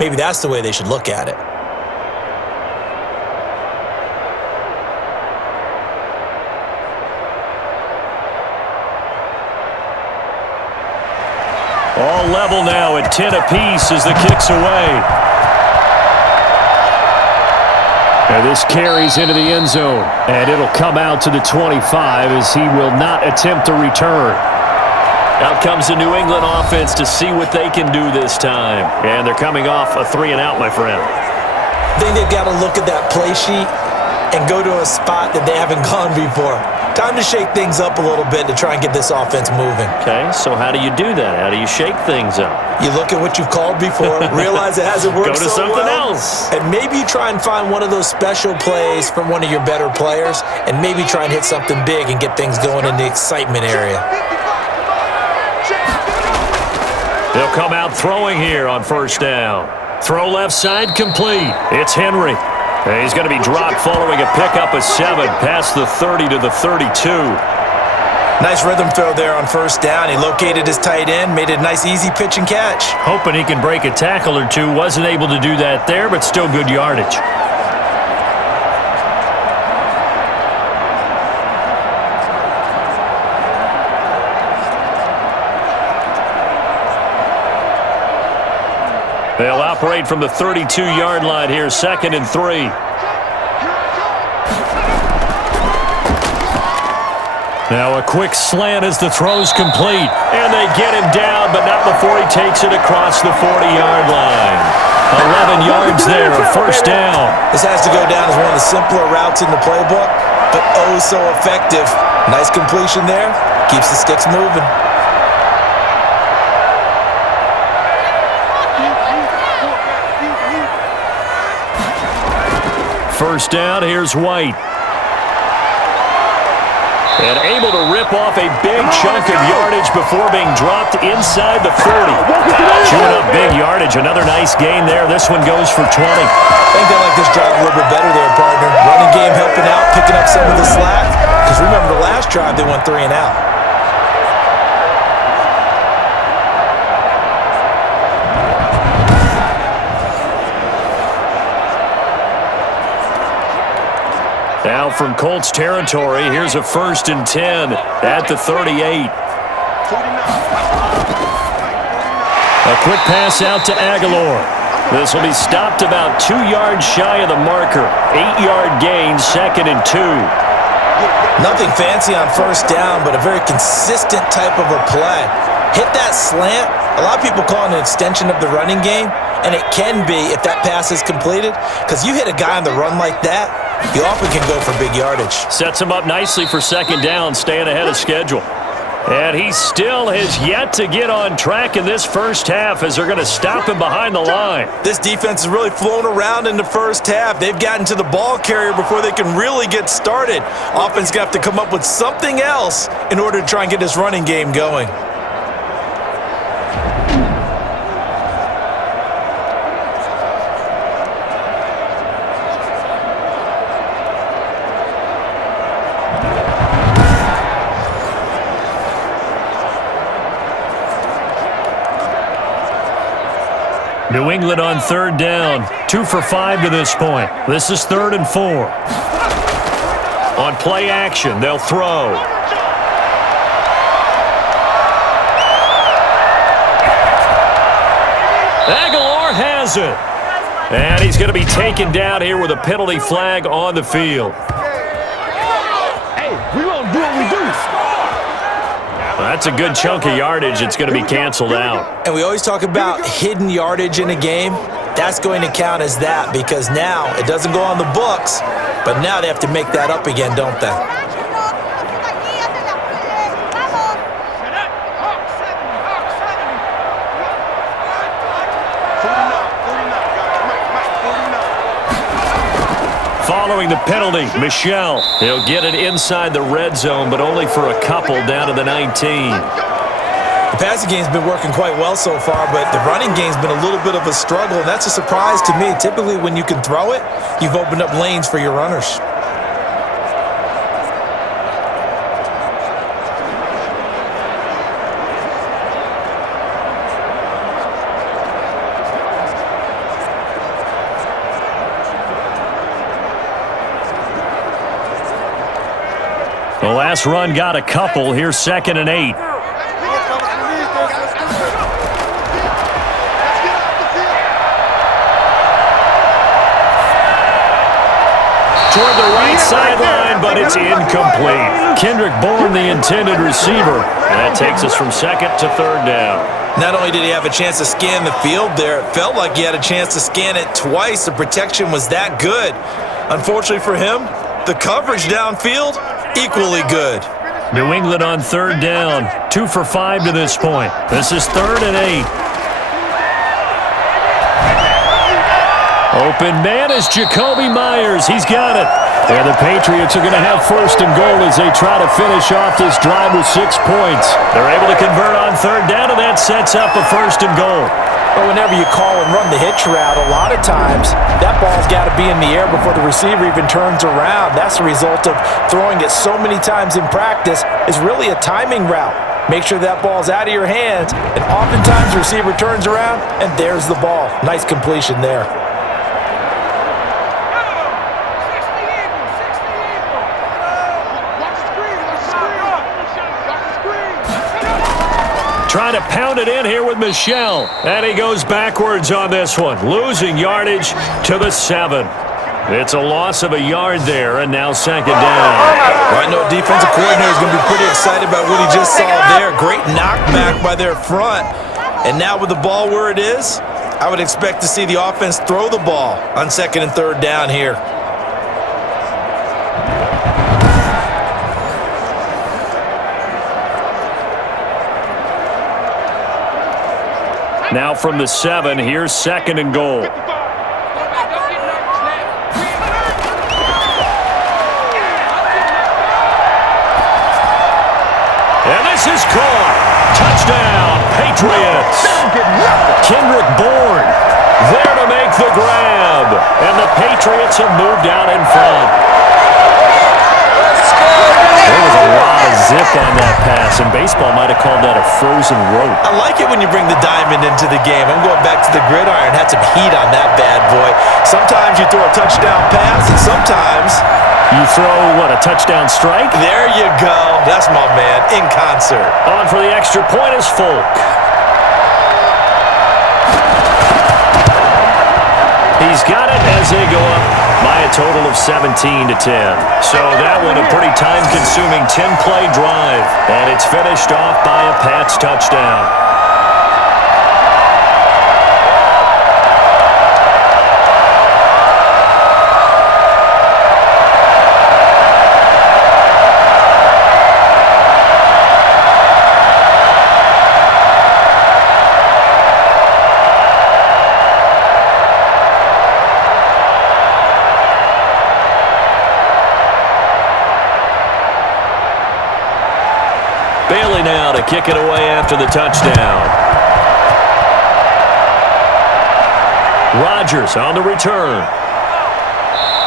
Maybe that's the way they should look at it. All level now at 10 apiece as the kick's away. And this carries into the end zone. And it'll come out to the 25 as he will not attempt to return. Out comes the New England offense to see what they can do this time. And they're coming off a 3-and-out, my friend. I think they've got to look at that play sheet and go to a spot that they haven't gone before. Time to shake things up a little bit to try and get this offense moving. Okay, so how do you do that? How do you shake things up? You look at what you've called before, realize it hasn't worked Go to so something well, else. and maybe try and find one of those special plays from one of your better players, and maybe try and hit something big and get things going in the excitement area. They'll come out throwing here on first down. Throw left side complete. It's Henry. He's going to be dropped following a pickup of 7 past the 30 to the 32. Nice rhythm throw there on first down. He located his tight end, made it a nice easy pitch and catch. Hoping he can break a tackle or two. Wasn't able to do that there, but still good yardage. They'll operate from the 32-yard line here, 2nd and 3. Now a quick slant as the throw's complete. And they get him down, but not before he takes it across the 40-yard line. 11 yards there, first down. This has to go down as one of the simpler routes in the playbook, but oh so effective. Nice completion there. Keeps the sticks moving. First down, here's White. And able to rip off a big chunk of yardage before being dropped inside the 40. Chewing up big yardage, another nice gain there. This one goes for 20. I think they like this drive a little bit better there, partner. Running game helping out, picking up some of the slack. Because remember the last drive, they went 3 and out. Now from Colts territory, here's a 1st and 10 at the 38. A quick pass out to Aguilar. This will be stopped about 2 yards shy of the marker. 8-yard gain, 2nd and 2. Nothing fancy on first down, but a very consistent type of a play. Hit that slant. A lot of people call it an extension of the running game, and it can be if that pass is completed, because you hit a guy on the run like that, you often can go for big yardage. Sets him up nicely for 2nd down, staying ahead of schedule. And he still has yet to get on track in this first half as they're going to stop him behind the line. This defense has really flown around in the first half. They've gotten to the ball carrier before they can really get started. Offense going to have to come up with something else in order to try and get this running game going. New England on 3rd down. 2 for 5 to this point. This is 3rd and 4. On play action, they'll throw. Aguilar has it. And he's going to be taken down here with a penalty flag on the field. Hey, we gonna do what we do. That's a good chunk of yardage. It's going to be canceled out. And we always talk about hidden yardage in a game. That's going to count as that because now it doesn't go on the books, but now they have to make that up again, don't they? Following the penalty, Michel. He'll get it inside the red zone, but only for a couple down to the 19. The passing game's been working quite well so far, but the running game's been a little bit of a struggle, and that's a surprise to me. Typically, when you can throw it, you've opened up lanes for your runners. The last run got a couple. Here's 2nd and 8. Toward the right sideline, but it's incomplete. Kendrick Bourne, the intended receiver. And that takes us from 2nd to 3rd down. Not only did he have a chance to scan the field there, it felt like he had a chance to scan it twice. The protection was that good. Unfortunately for him, the coverage downfield, equally good. New England on 3rd down. 2 for 5 to this point. This is 3rd and 8. Open man is Jacoby Myers. He's got it. And the Patriots are going to have 1st and goal as they try to finish off this drive with 6 points. They're able to convert on 3rd down, and that sets up a 1st and goal. But whenever you call and run the hitch route, a lot of times that ball's got to be in the air before the receiver even turns around. That's the result of throwing it so many times in practice. It's really a timing route. Make sure that ball's out of your hands, and oftentimes the receiver turns around, and there's the ball. Nice completion there. Trying to pound it in here with Michel. And he goes backwards on this one, losing yardage to the 7. It's a loss of a yard there, and now 2nd down. Well, I know a defensive coordinator is going to be pretty excited about what he just saw there. Great knockback by their front. And now with the ball where it is, I would expect to see the offense throw the ball on 2nd and 3rd down here. Now from the 7, here's 2nd and goal. And this is caught. Touchdown, Patriots. Kendrick Bourne there to make the grab. And the Patriots have moved out in front. There was a lot of zip on that pass, and baseball might have called that a frozen rope. I like it when you bring the diamond into the game. I'm going back to the gridiron. Had some heat on that bad boy. Sometimes you throw a touchdown pass, and sometimes you throw, what, a touchdown strike? There you go. That's my man, in concert. On for the extra point is Folk. He's got it as they go up by a total of 17-10. So that one a pretty time-consuming 10-play drive. And it's finished off by a Pats touchdown. Bailey now to kick it away after the touchdown. Rodgers on the return.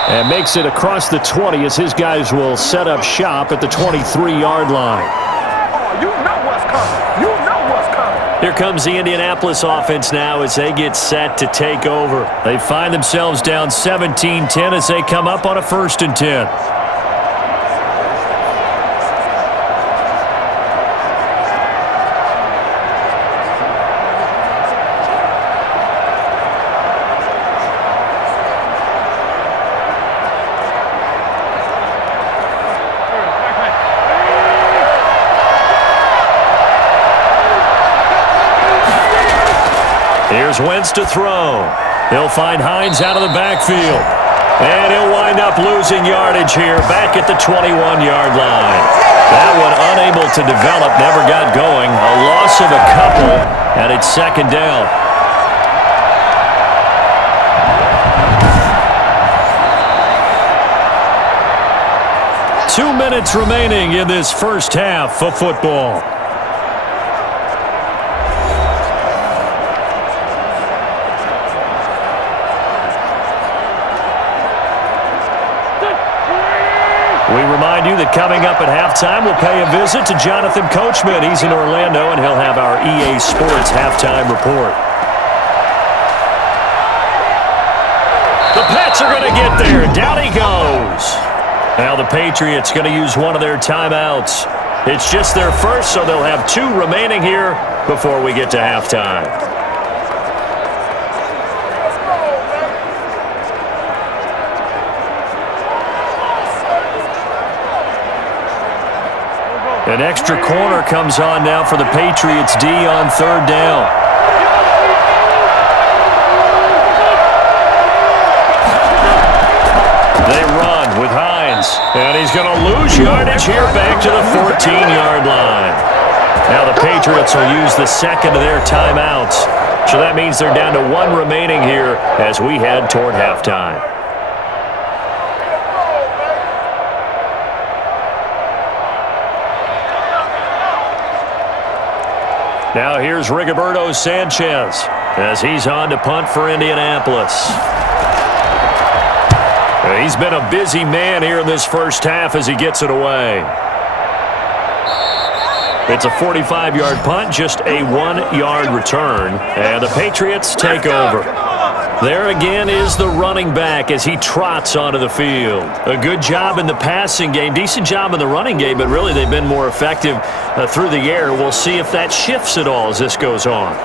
And makes it across the 20 as his guys will set up shop at the 23-yard line. Oh, you know what's coming. You know what's coming. Here comes the Indianapolis offense now as they get set to take over. They find themselves down 17-10 as they come up on a 1st and 10. Here's Wentz to throw. He'll find Hines out of the backfield. And he'll wind up losing yardage here back at the 21-yard line. That one unable to develop, never got going. A loss of a couple, and it's second down. Two minutes remaining in this first half of football. We remind you that coming up at halftime, we'll pay a visit to Jonathan Coachman. He's in Orlando, and he'll have our EA Sports halftime report. The Pats are going to get there. Down he goes. Now the Patriots going to use one of their timeouts. It's just their first, so they'll have two remaining here before we get to halftime. An extra corner comes on now for the Patriots D on third down. They run with Hines, and he's going to lose yardage here back to the 14-yard line. Now the Patriots will use the second of their timeouts, so that means they're down to one remaining here as we head toward halftime. Now here's Rigoberto Sanchez as he's on to punt for Indianapolis. He's been a busy man here in this first half as he gets it away. It's a 45-yard punt, just a 1-yard return, and the Patriots take over. There again is the running back as he trots onto the field. A good job in the passing game, decent job in the running game, but really they've been more effective through the air. We'll see if that shifts at all as this goes on.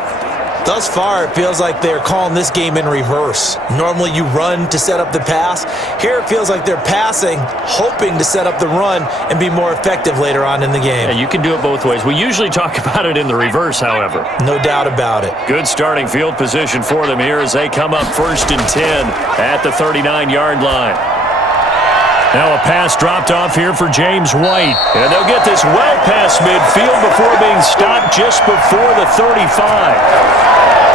Thus far, it feels like they're calling this game in reverse. Normally you run to set up the pass. Here it feels like they're passing, hoping to set up the run and be more effective later on in the game. Yeah, you can do it both ways. We usually talk about it in the reverse, however. No doubt about it. Good starting field position for them here as they come up 1st and 10 at the 39-yard line. Now a pass dropped off here for James White. And they'll get this well past midfield before being stopped just before the 35.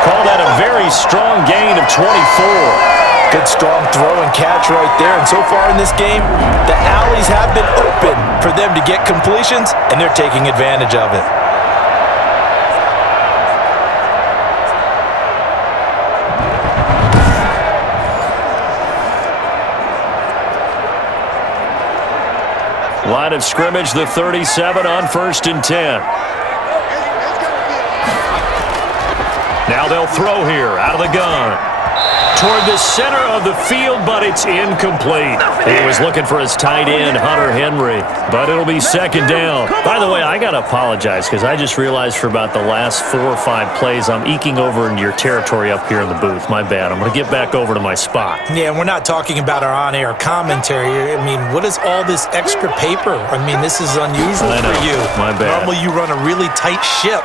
Call that a very strong gain of 24. Good strong throw and catch right there. And so far in this game, the alleys have been open for them to get completions, and they're taking advantage of it. Line of scrimmage, the 37 on 1st and 10. Now they'll throw here out of the gun. Toward the center of the field, but it's incomplete. He was looking for his tight end, Hunter Henry, but it'll be second down. By the way, I got to apologize because I just realized for about the last 4 or 5 plays, I'm eking over into your territory up here in the booth. My bad. I'm going to get back over to my spot. Yeah, and we're not talking about our on-air commentary. I mean, what is all this extra paper? I mean, this is unusual for you. My bad. Normally you run a really tight ship.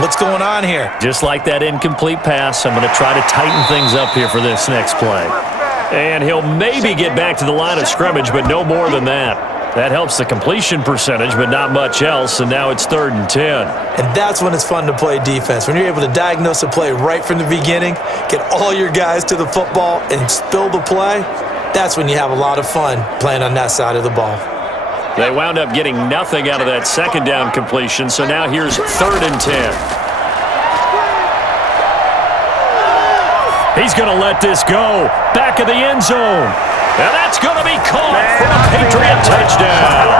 What's going on here? Just like that incomplete pass, I'm going to try to tighten things up here for this next play. And he'll maybe get back to the line of scrimmage, but no more than that. That helps the completion percentage, but not much else, and now it's 3rd and 10. And that's when it's fun to play defense. When you're able to diagnose a play right from the beginning, get all your guys to the football, and spill the play, that's when you have a lot of fun playing on that side of the ball. They wound up getting nothing out of that second down completion, so now here's 3rd and 10. He's going to let this go. Back of the end zone. And that's going to be caught for a Patriot touchdown.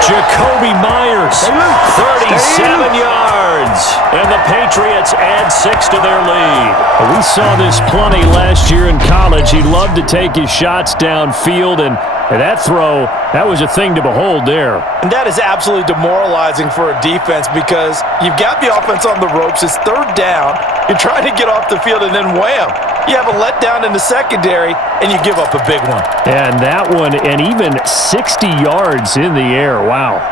Jacoby Myers, 37 yards. And the Patriots add 6 to their lead. We saw this plenty last year in college. He loved to take his shots downfield, and that throw, that was a thing to behold there. And that is absolutely demoralizing for a defense because you've got the offense on the ropes. It's 3rd down. You're trying to get off the field, and then wham, you have a letdown in the secondary, and you give up a big one. And that one, and even 60 yards in the air. Wow.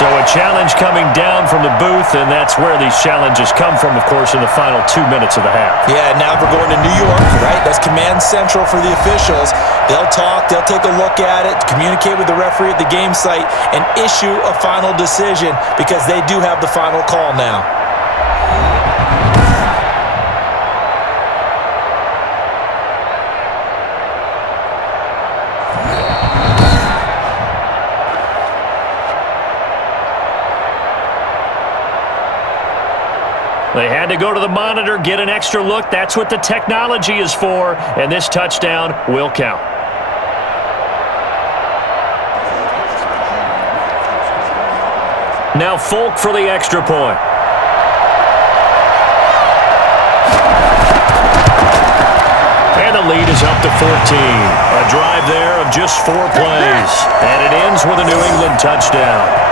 So a challenge coming down from the booth, and that's where these challenges come from, of course, in the final 2 minutes of the half. Yeah, now we're going to New York, right? That's command central for the officials. They'll talk, they'll take a look at it, communicate with the referee at the game site, and issue a final decision because they do have the final call now. They had to go to the monitor, get an extra look. That's what the technology is for, and this touchdown will count. Now Folk for the extra point. And the lead is up to 14. A drive there of just 4 plays, and it ends with a New England touchdown.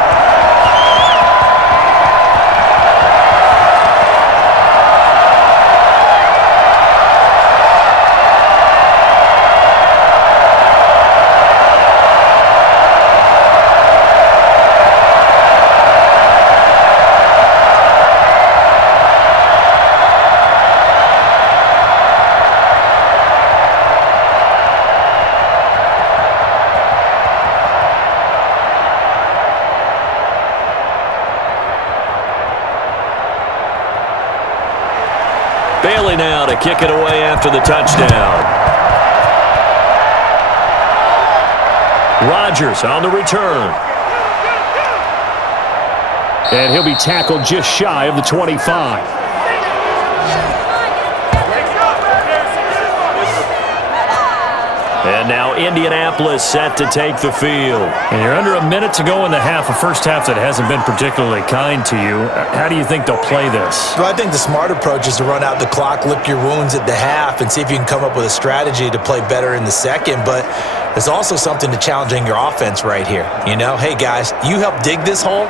Bailey now to kick it away after the touchdown. Rodgers on the return. And he'll be tackled just shy of the 25. And now Indianapolis set to take the field. And you're under a minute to go in the half, a first half that hasn't been particularly kind to you. How do you think they'll play this? Well, I think the smart approach is to run out the clock, lick your wounds at the half, and see if you can come up with a strategy to play better in the second. But there's also something to challenging your offense right here. You know, hey, guys, you help dig this hole.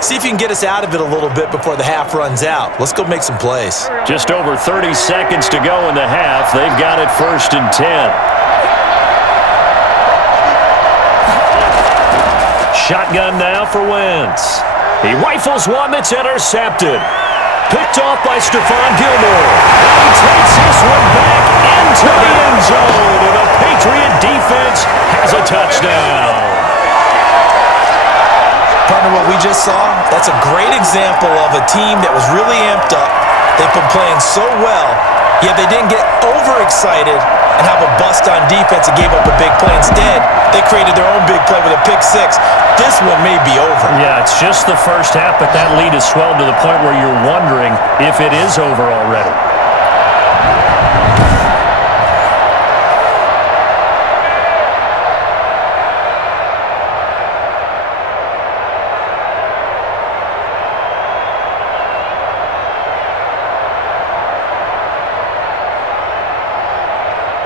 See if you can get us out of it a little bit before the half runs out. Let's go make some plays. Just over 30 seconds to go in the half. They've got it 1st and 10. Shotgun now for Wentz. He rifles one that's intercepted. Picked off by Stephon Gilmore. And he takes this one back into the end zone. And the Patriot defense has a touchdown. Partner, what we just saw, that's a great example of a team that was really amped up. They've been playing so well, yet they didn't get overexcited and have a bust on defense and gave up a big play. Instead, they created their own big play with a pick six. This one may be over. Yeah, it's just the first half, but that lead has swelled to the point where you're wondering if it is over already.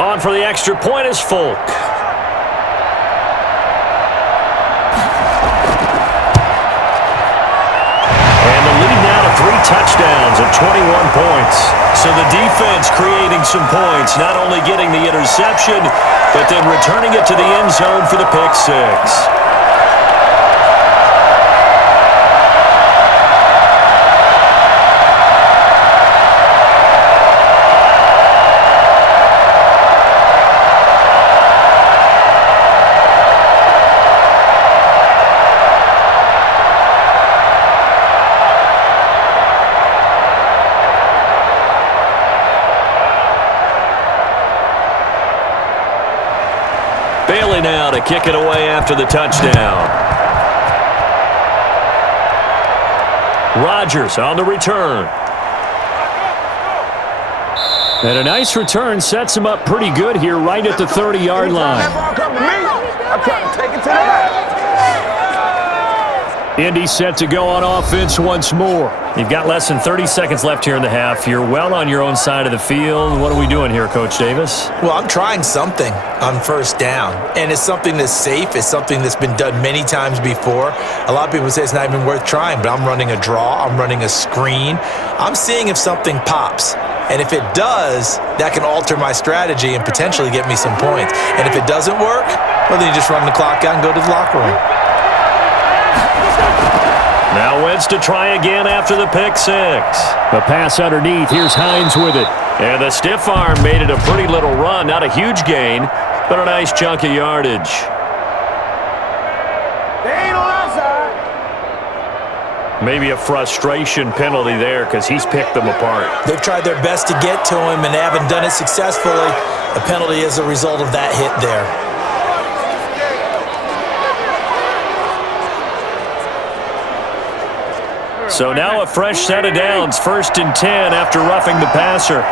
On for the extra point is Folk. And the lead now to 3 touchdowns at 21 points. So the defense creating some points, not only getting the interception, but then returning it to the end zone for the pick six. Bailey now to kick it away after the touchdown. Rodgers on the return. And a nice return sets him up pretty good here right at the 30-yard line. I'm trying to take it to the back. Indy set to go on offense once more. You've got less than 30 seconds left here in the half. You're well on your own side of the field. What are we doing here, Coach Davis? Well, I'm trying something on first down, and it's something that's safe. It's something that's been done many times before. A lot of people say it's not even worth trying, but I'm running a draw. I'm running a screen. I'm seeing if something pops. And if it does, that can alter my strategy and potentially get me some points. And if it doesn't work, well, then you just run the clock out and go to the locker room. Now Wentz to try again after the pick six. The pass underneath. Here's Hines with it. And the stiff arm made it a pretty little run. Not a huge gain, but a nice chunk of yardage. They ain't on our side. Maybe a frustration penalty there because he's picked them apart. They've tried their best to get to him and haven't done it successfully. A penalty as a result of that hit there. So now a fresh set of downs. 1st and 10 after roughing the passer.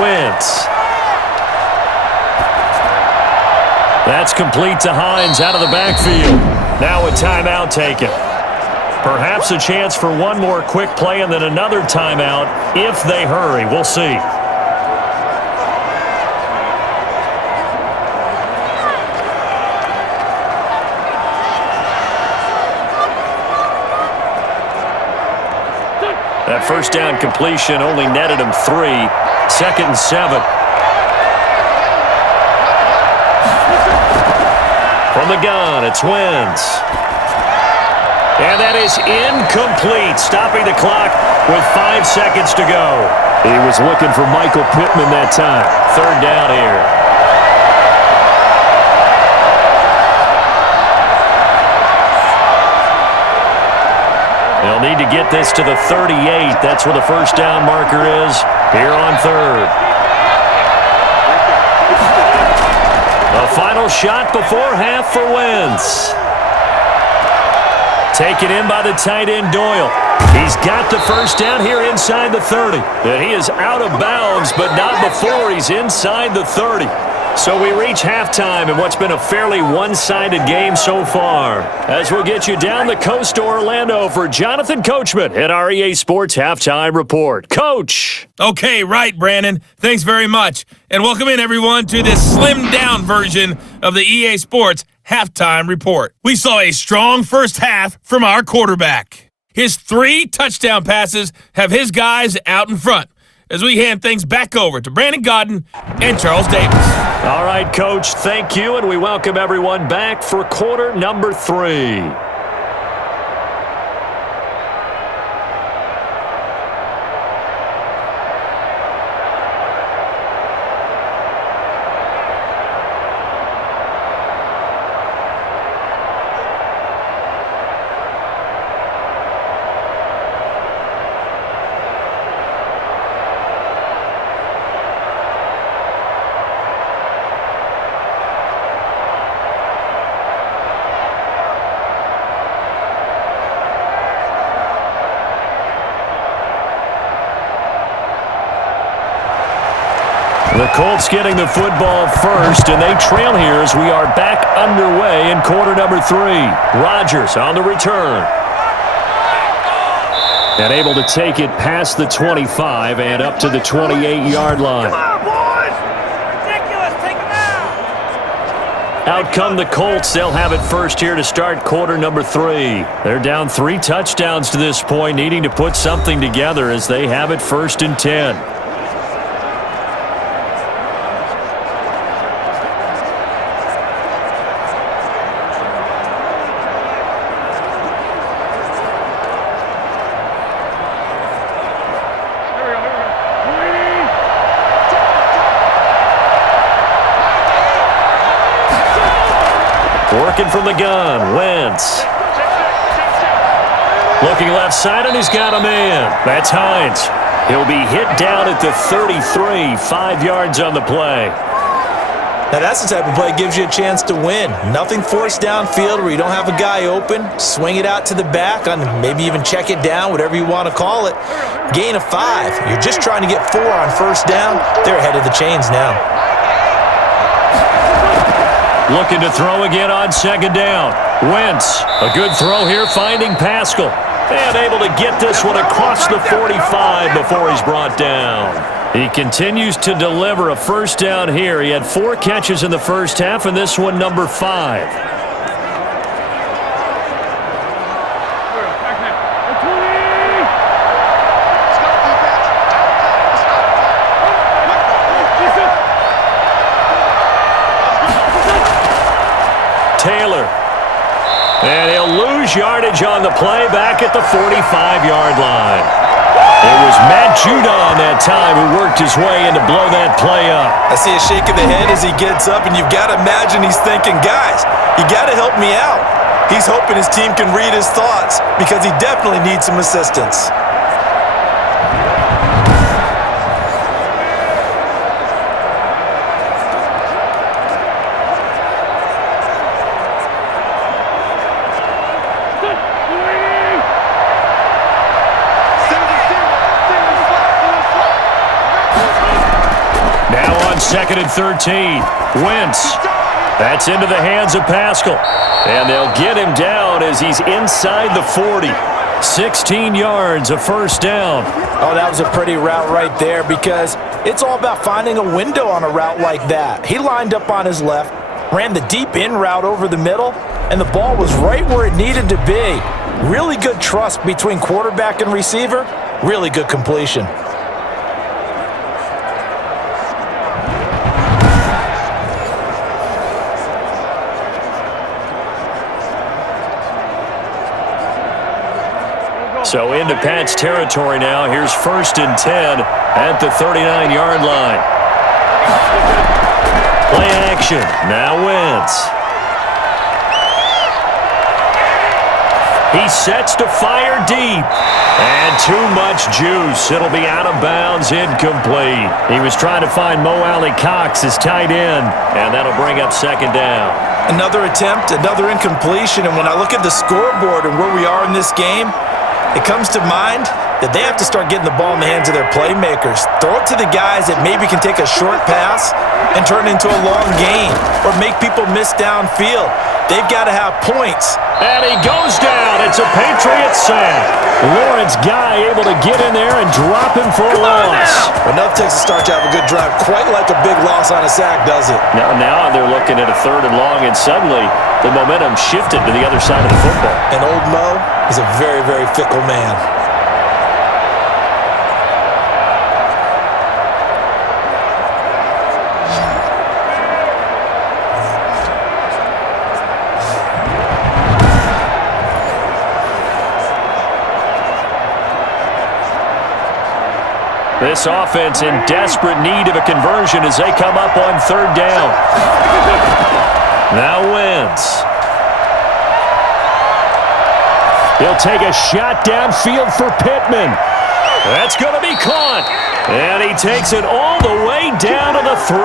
Wentz. That's complete to Hines out of the backfield. Now a timeout taken. Perhaps a chance for one more quick play and then another timeout if they hurry. We'll see. That first down completion only netted him 3. 2nd and 7. From the gun, it's Wentz. And that is incomplete, stopping the clock with 5 seconds to go. He was looking for Michael Pittman that time. 3rd down here. They'll need to get this to the 38. That's where the first down marker is here on 3rd. The final shot before half for Wentz. Taken in by the tight end Doyle. He's got the first down here inside the 30. And he is out of bounds, but not before he's inside the 30. So we reach halftime in what's been a fairly one-sided game so far. As we'll get you down the coast to Orlando for Jonathan Coachman at our EA Sports Halftime Report. Coach! Okay, right, Brandon. Thanks very much. And welcome in, everyone, to this slimmed-down version of the EA Sports Halftime Report. We saw a strong first half from our quarterback. His 3 touchdown passes have his guys out in front as we hand things back over to Brandon Godden and Charles Davis. All right, Coach, thank you, and we welcome everyone back for quarter number 3. The Colts getting the football first, and they trail here as we are back underway in quarter number 3. Rodgers on the return. And able to take it past the 25 and up to the 28-yard line. Come on, boys! Ridiculous! Take him out! Out come the Colts. They'll have it first here to start quarter number 3. They're down 3 touchdowns to this point, needing to put something together as they have it 1st and 10. Working from the gun, Wentz. Looking left side, and he's got a man. That's Hines. He'll be hit down at the 33, 5 yards on the play. Now that's the type of play that gives you a chance to win. Nothing forced downfield where you don't have a guy open. Swing it out to the back, on maybe even check it down, whatever you want to call it. Gain of 5. You're just trying to get 4 on first down. They're ahead of the chains now. Looking to throw again on 2nd down. Wentz, a good throw here, finding Pascal. And able to get this one across the 45 before he's brought down. He continues to deliver a first down here. He had 4 catches in the first half, and this one number 5. And he'll lose yardage on the play back at the 45-yard line. It was Matt Judon that time who worked his way in to blow that play up. I see a shake of the head as he gets up, and you've got to imagine he's thinking, guys, you got to help me out. He's hoping his team can read his thoughts because he definitely needs some assistance. Second and 13. Wentz. That's into the hands of Pascal. And they'll get him down as he's inside the 40. 16 yards, a first down. Oh, that was a pretty route right there because it's all about finding a window on a route like that. He lined up on his left, ran the deep in route over the middle, and the ball was right where it needed to be. Really good trust between quarterback and receiver. Really good completion. So into Pat's territory now. Here's 1st and 10 at the 39-yard line. Play action. Now Wentz. He sets to fire deep. And too much juice. It'll be out of bounds, incomplete. He was trying to find Mo Alley-Cox, his tight end, and that'll bring up 2nd down. Another attempt, another incompletion, and when I look at the scoreboard and where we are in this game, it comes to mind that they have to start getting the ball in the hands of their playmakers. Throw it to the guys that maybe can take a short pass and turn it into a long gain or make people miss downfield. They've got to have points. And he goes down. It's a Patriots sack. Lawrence Guy able to get in there and drop him for a loss. Well, enough takes a start to have a good drive, quite like a big loss on a sack, does it? Now they're looking at a 3rd and long, and suddenly the momentum shifted to the other side of the football. And old Mo is a very, very fickle man. This offense in desperate need of a conversion as they come up on 3rd down. Now Wentz. He'll take a shot downfield for Pittman. That's going to be caught. And he takes it all the way down to the 3.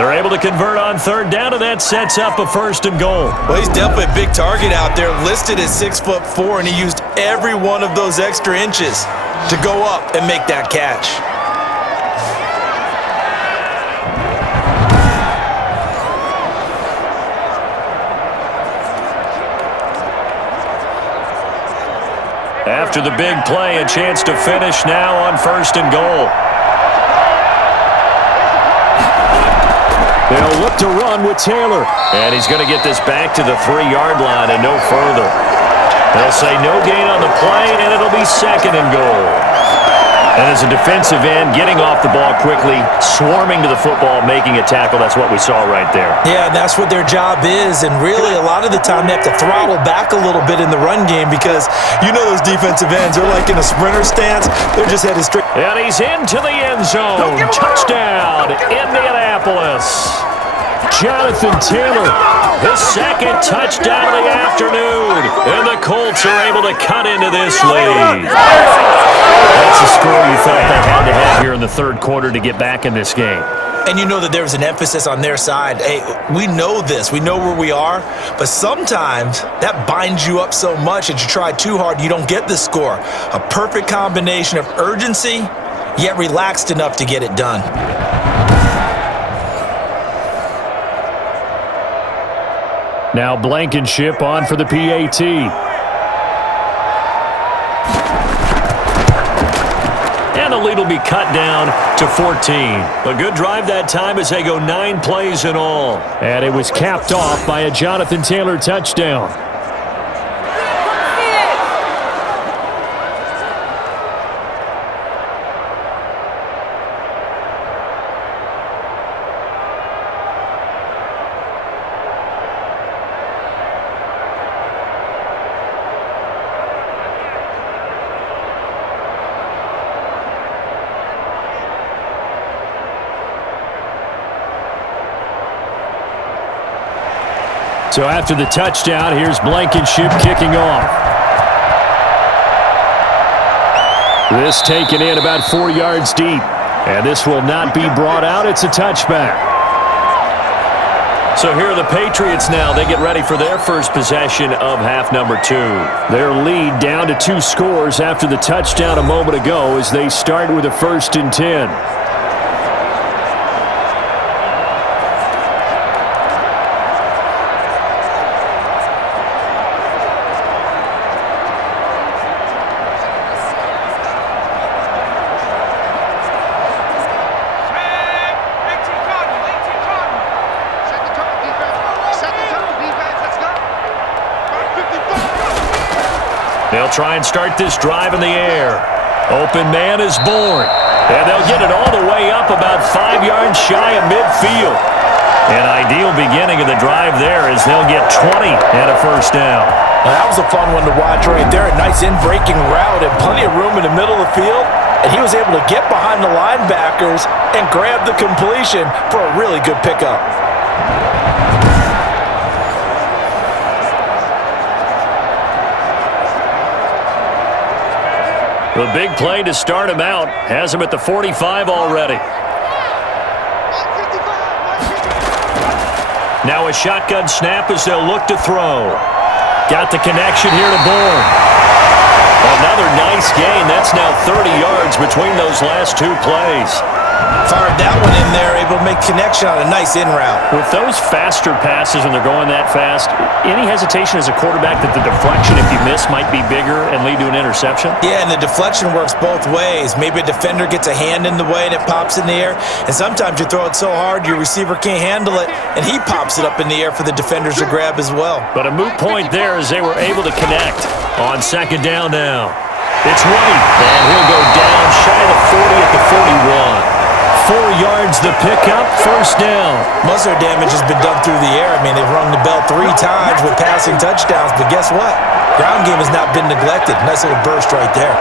They're able to convert on 3rd down, and that sets up a 1st and goal. Well, he's definitely a big target out there, listed at 6'4", and he used every one of those extra inches to go up and make that catch. After the big play, a chance to finish now on 1st and goal. They'll look to run with Taylor. And he's going to get this back to the 3-yard line and no further. They'll say no gain on the play, and it'll be 2nd and goal. And as a defensive end, getting off the ball quickly, swarming to the football, making a tackle, that's what we saw right there. Yeah, that's what their job is, and really a lot of the time they have to throttle back a little bit in the run game because you know those defensive ends, they're like in a sprinter stance, they're just headed straight. And he's into the end zone. Touchdown, Indianapolis. Jonathan Taylor, his 2nd touchdown of the afternoon. And the Colts are able to cut into this lead. That's a score you thought they had to have here in the 3rd quarter to get back in this game. And you know that there was an emphasis on their side. Hey, we know this. We know where we are. But sometimes that binds you up so much that you try too hard, you don't get the score. A perfect combination of urgency, yet relaxed enough to get it done. Now Blankenship on for the PAT. And the lead will be cut down to 14. A good drive that time as they go 9 plays in all. And it was capped off by a Jonathan Taylor touchdown. So after the touchdown, here's Blankenship kicking off. This taken in about 4 yards deep. And this will not be brought out. It's a touchback. So here are the Patriots now. They get ready for their first possession of half number 2. Their lead down to 2 scores after the touchdown a moment ago as they start with a 1st and 10. They'll try and start this drive in the air. Open man is born. And they'll get it all the way up about 5 yards shy of midfield. An ideal beginning of the drive there as they'll get 20 and a 1st down. Well, that was a fun one to watch right there. A nice in-breaking route and plenty of room in the middle of the field. And he was able to get behind the linebackers and grab the completion for a really good pickup. The big play to start him out has him at the 45 already. Now a shotgun snap as they'll look to throw. Got the connection here to Bourne. Another nice gain. That's now 30 yards between those last 2 plays. Fired that one in there, able to make connection on a nice in route. With those faster passes when they're going that fast, any hesitation as a quarterback that the deflection, if you miss, might be bigger and lead to an interception? Yeah, and the deflection works both ways. Maybe a defender gets a hand in the way and it pops in the air. And sometimes you throw it so hard your receiver can't handle it, and he pops it up in the air for the defenders to grab as well. But a moot point there as they were able to connect on 2nd down now. It's White, and he'll go down shy of the 40 at the 41. 4 yards the pickup, 1st down. Most of their damage has been done through the air. I mean, they've rung the bell 3 times with passing touchdowns, but guess what? Ground game has not been neglected. Nice little burst right there.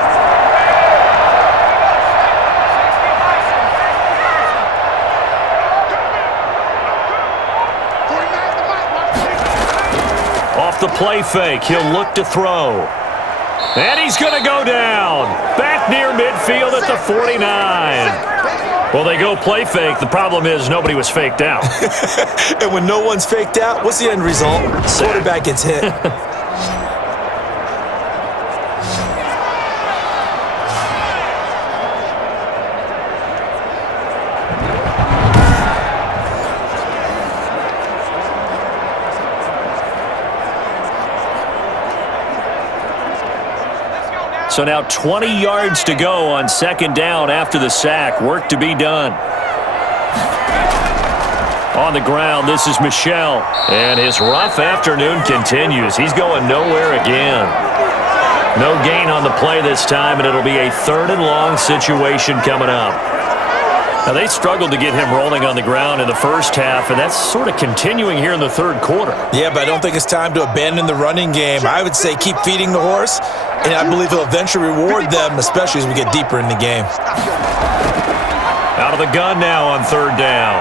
Off the play fake, he'll look to throw. And he's going to go down. Back near midfield at the 49. Well, they go play fake. The problem is nobody was faked out. And when no one's faked out, what's the end result? Quarterback gets hit. So now 20 yards to go on 2nd down after the sack. Work to be done. On the ground, this is Michel. And his rough afternoon continues. He's going nowhere again. No gain on the play this time, and it'll be a 3rd and long situation coming up. Now, they struggled to get him rolling on the ground in the first half, and that's sort of continuing here in the 3rd quarter. Yeah, but I don't think it's time to abandon the running game. I would say keep feeding the horse, and I believe he'll eventually reward them, especially as we get deeper in the game. Out of the gun now on 3rd down.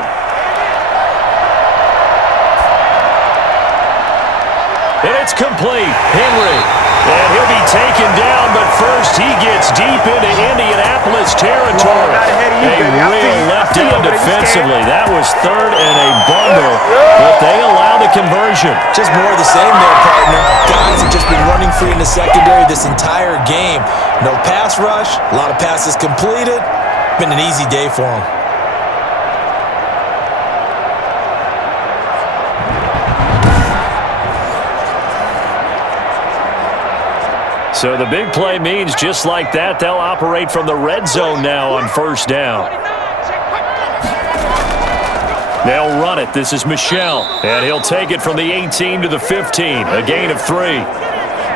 And it's complete. Henry. And he'll be taken down, but first he gets deep into Indianapolis territory. A real letdown defensively. That was 3rd and a bundle, but they allow the conversion. Just more of the same there, partner. Guys have just been running free in the secondary this entire game. No pass rush, a lot of passes completed. Been an easy day for them. So the big play means just like that, they'll operate from the red zone now on 1st down. They'll run it. This is Michel, and he'll take it from the 18 to the 15, a gain of 3.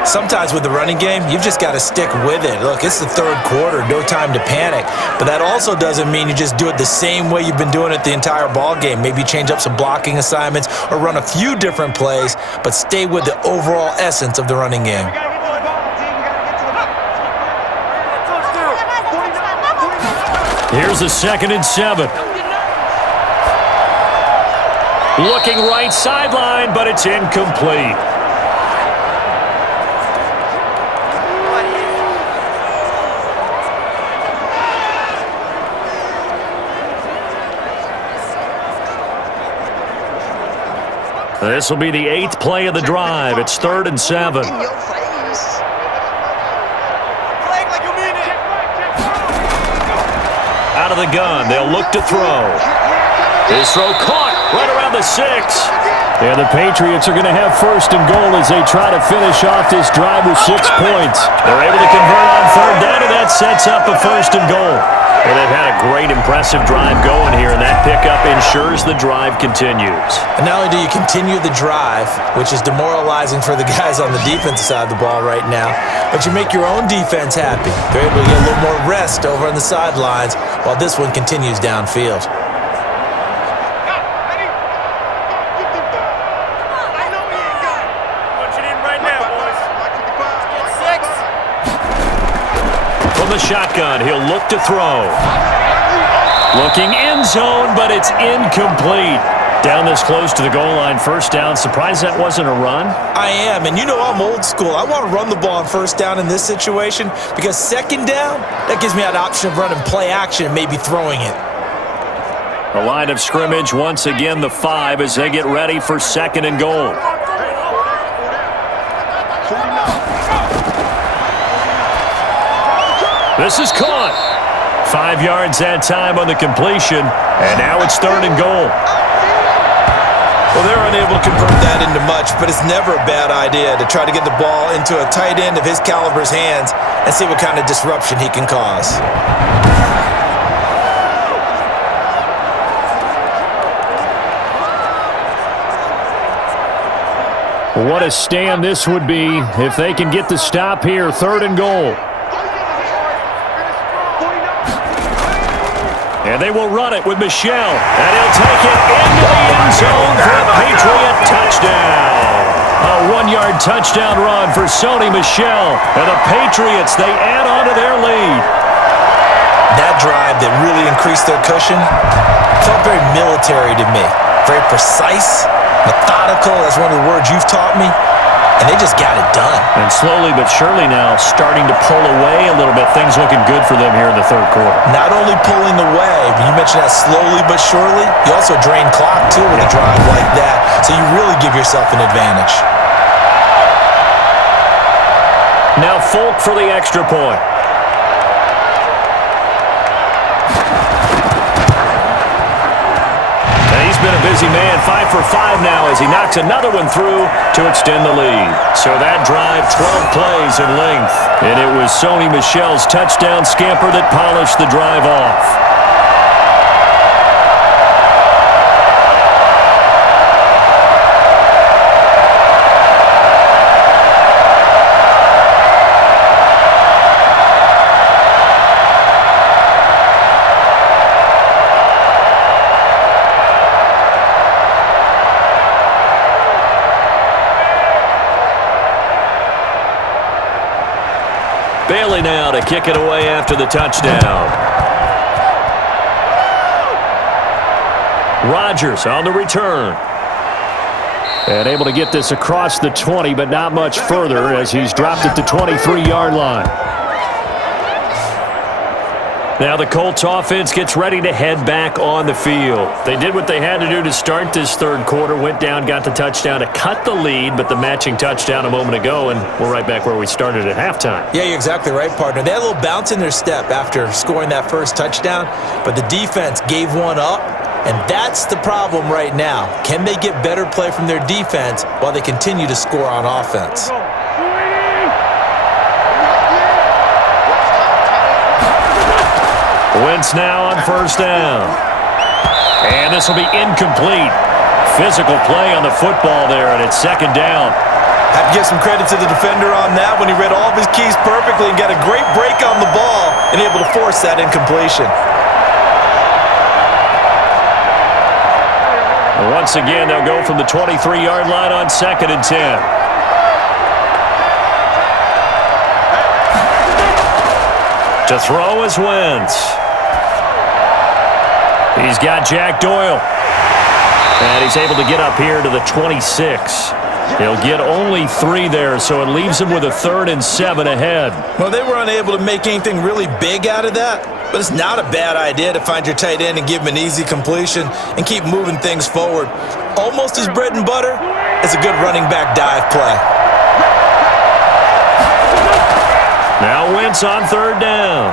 Sometimes with the running game, you've just got to stick with it. Look, it's the 3rd quarter, no time to panic. But that also doesn't mean you just do it the same way you've been doing it the entire ball game. Maybe change up some blocking assignments or run a few different plays, but stay with the overall essence of the running game. Here's a 2nd and 7. Looking right sideline, but it's incomplete. This will be the 8th play of the drive. It's 3rd and 7. In your face. Flag like you mean it. Out of the gun, they'll look to throw. His throw caught right around the 6. Yeah, the Patriots are going to have 1st and goal as they try to finish off this drive with 6 points. They're able to convert on 3rd down, and that sets up a 1st and goal. Well, they've had a great, impressive drive going here, and that pickup ensures the drive continues. And not only do you continue the drive, which is demoralizing for the guys on the defensive side of the ball right now, but you make your own defense happy. They're able to get a little more rest over on the sidelines while this one continues downfield. The shotgun, he'll look to throw. Looking end zone, but it's incomplete. Down this close to the goal line, 1st down. Surprised that wasn't a run? I am, and you know I'm old school. I want to run the ball on 1st down in this situation because 2nd down, that gives me that option of running play action and maybe throwing it. The line of scrimmage, once again the 5 as they get ready for 2nd and goal. This is caught. 5 yards that time on the completion, and now it's 3rd and goal. Well, they're unable to convert that into much, but it's never a bad idea to try to get the ball into a tight end of his caliber's hands and see what kind of disruption he can cause. What a stand this would be if they can get the stop here. 3rd and goal. And they will run it with Michel. And he'll take it into the end zone for a Patriot touchdown. A 1-yard touchdown run for Sony Michel. And the Patriots, they add on to their lead. That drive that really increased their cushion felt very military to me. Very precise, methodical. That's one of the words you've taught me. And they just got it done. And slowly but surely now starting to pull away a little bit. Things looking good for them here in the 3rd quarter. Not only pulling away, but you mentioned that slowly but surely. You also drain clock, too, with a drive like that. So you really give yourself an advantage. Now Folk for the extra point. He's been a busy man, 5 for 5 now as he knocks another one through to extend the lead. So that drive, 12 plays in length. And it was Sony Michel's touchdown scamper that polished the drive off. Bailey now to kick it away after the touchdown. Rodgers on the return. And able to get this across the 20, but not much further as he's dropped at the 23-yard line. Now the Colts offense gets ready to head back on the field. They did what they had to do to start this 3rd quarter, went down, got the touchdown to cut the lead, but the matching touchdown a moment ago, and we're right back where we started at halftime. Yeah, you're exactly right, partner. They had a little bounce in their step after scoring that 1st touchdown, but the defense gave one up, and that's the problem right now. Can they get better play from their defense while they continue to score on offense? Wentz now on 1st down. And this will be incomplete. Physical play on the football there, and it's 2nd down. Have to give some credit to the defender on that when he read all of his keys perfectly and got a great break on the ball and able to force that incompletion. Once again, they'll go from the 23-yard line on 2nd and 10. To throw is Wentz. He's got Jack Doyle. And he's able to get up here to the 26. He'll get only 3 there, so it leaves him with a 3rd and 7 ahead. Well, they were unable to make anything really big out of that, but it's not a bad idea to find your tight end and give him an easy completion and keep moving things forward. Almost his bread and butter is a good running back dive play. Now Wentz on 3rd down.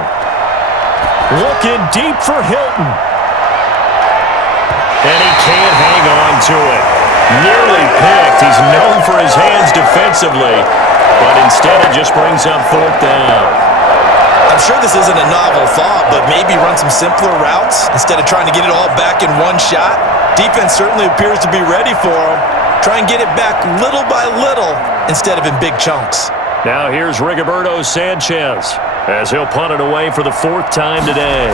Looking deep for Hilton. And he can't hang on to it. Nearly picked. He's known for his hands defensively, but instead it just brings up 4th down. I'm sure this isn't a novel thought, but maybe run some simpler routes instead of trying to get it all back in one shot. Defense certainly appears to be ready for him. Try and get it back little by little instead of in big chunks. Now here's Rigoberto Sanchez as he'll punt it away for the 4th time today.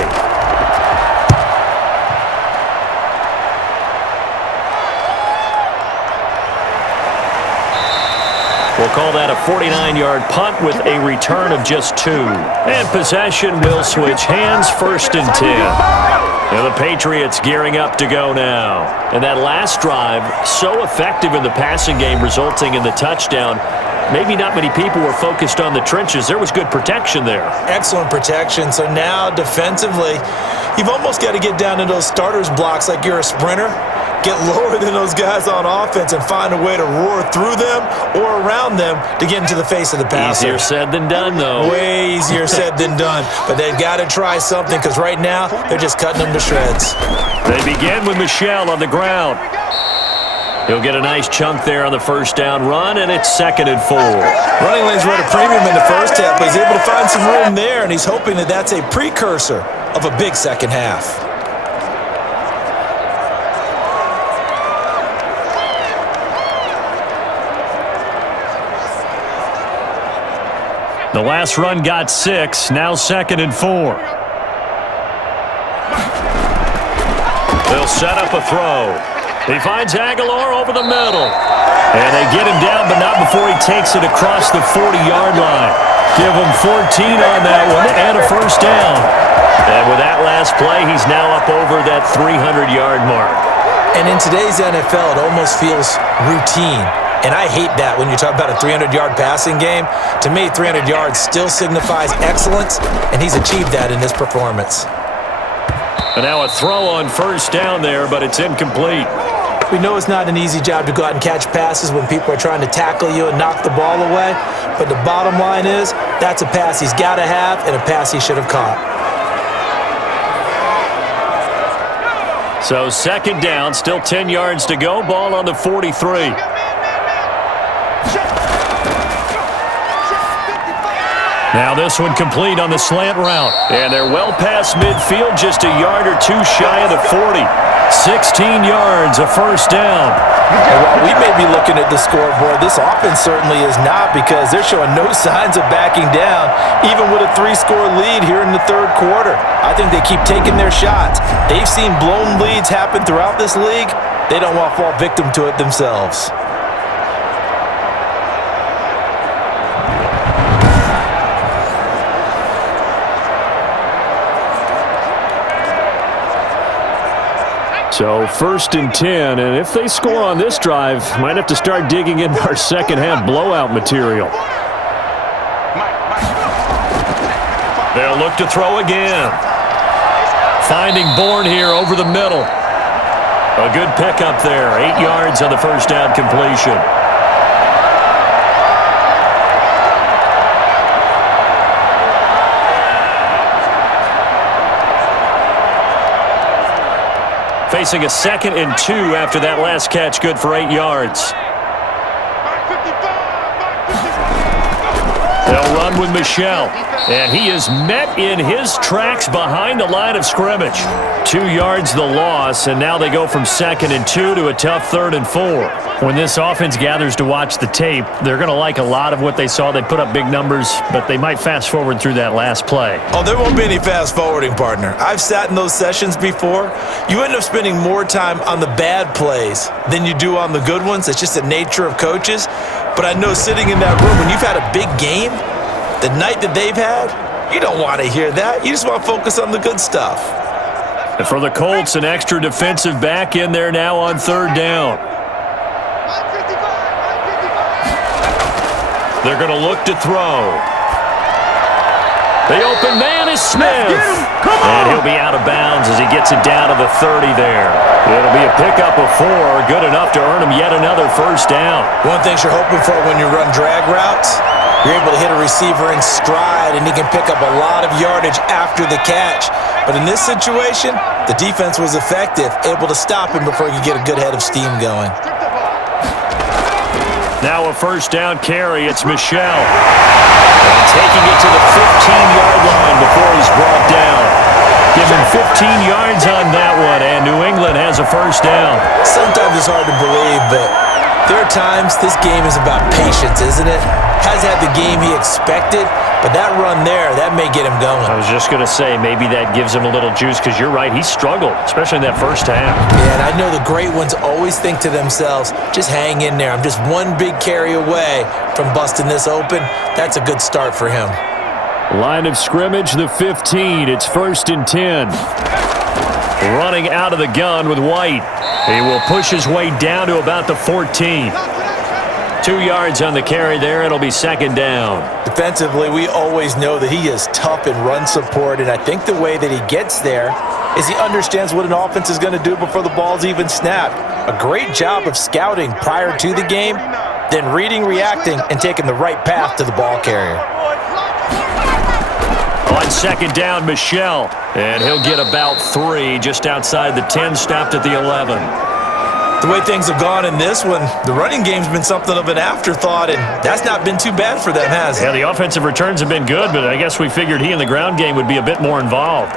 We'll call that a 49-yard punt with a return of just 2. And possession will switch hands, 1st and 10. Now the Patriots gearing up to go now. And that last drive, so effective in the passing game, resulting in the touchdown. Maybe not many people were focused on the trenches. There was good protection there. Excellent protection. So now defensively, you've almost got to get down to those starters blocks like you're a sprinter. Get lower than those guys on offense and find a way to roar through them or around them to get into the face of the passer. Easier said than done, though. Way easier said than done. But they've got to try something because right now they're just cutting them to shreds. They begin with Michel on the ground. He'll get a nice chunk there on the 1st down run, and it's 2nd and 4. Running lanes were at a premium in the first half, but he's able to find some room there, and he's hoping that that's a precursor of a big second half. The last run got 6, now 2nd and 4. They'll set up a throw. He finds Aguilar over the middle. And they get him down, but not before he takes it across the 40-yard line. Give him 14 on that one and a 1st down. And with that last play, he's now up over that 300-yard mark. And in today's NFL, it almost feels routine. And I hate that when you talk about a 300-yard passing game. To me, 300 yards still signifies excellence, and he's achieved that in this performance. And now a throw on 1st down there, but it's incomplete. We know it's not an easy job to go out and catch passes when people are trying to tackle you and knock the ball away. But the bottom line is, that's a pass he's got to have and a pass he should have caught. So 2nd down, still 10 yards to go. Ball on the 43. Now this one complete on the slant route. And they're well past midfield, just a yard or 2 shy of the 40. 16 yards, a 1st down. And while we may be looking at the scoreboard, this offense certainly is not, because they're showing no signs of backing down, even with a 3-score lead here in the 3rd quarter. I think they keep taking their shots. They've seen blown leads happen throughout this league. They don't want to fall victim to it themselves. So 1st and 10, and if they score on this drive, might have to start digging in our second half blowout material. They'll look to throw again. Finding Bourne here over the middle. A good pickup there, 8 yards on the 1st down completion. Facing a 2nd and 2 after that last catch, good for 8 yards. They'll run with Michel, and he is met in his tracks behind the line of scrimmage. 2 yards the loss, and now they go from 2nd and 2 to a tough 3rd and 4. When this offense gathers to watch the tape, they're going to like a lot of what they saw. They put up big numbers, but they might fast forward through that last play. Oh, there won't be any fast forwarding, partner. I've sat in those sessions before. You end up spending more time on the bad plays than you do on the good ones. It's just the nature of coaches. But I know sitting in that room, when you've had a big game, the night that they've had, you don't want to hear that. You just want to focus on the good stuff. And for the Colts, an extra defensive back in there now on third down. They're going to look to throw. The open man is Smith. And he'll be out of bounds as he gets it down to the 30 there. It'll be a pickup of 4, good enough to earn him yet another first down. One thing you're hoping for when you run drag routes, you're able to hit a receiver in stride, and he can pick up a lot of yardage after the catch. But in this situation, the defense was effective, able to stop him before he could get a good head of steam going. Now a first down carry. It's Michel. And taking it to the 15-yard line before he's brought down. Give him 15 yards on that one, and New England has a first down. Sometimes it's hard to believe, but there are times this game is about patience, isn't it? Has had the game he expected, but that run there, that may get him going. I was just going to say, maybe that gives him a little juice, because you're right, he struggled, especially in that first half. Yeah, and I know the great ones always think to themselves, just hang in there. I'm just one big carry away from busting this open. That's a good start for him. Line of scrimmage, the 15. It's 1st and 10. Running out of the gun with White. He will push his way down to about the 14. 2 yards on the carry there. It'll be second down. Defensively, we always know that he is tough in run support, and I think the way that he gets there is he understands what an offense is going to do before the ball's even snapped. A great job of scouting prior to the game, then reading, reacting, and taking the right path to the ball carrier. On second down, Michel, and he'll get about 3 just outside the 10, stopped at the 11. The way things have gone in this one, the running game's been something of an afterthought, and that's not been too bad for them, has it? Yeah, the offensive returns have been good, but I guess we figured he in the ground game would be a bit more involved.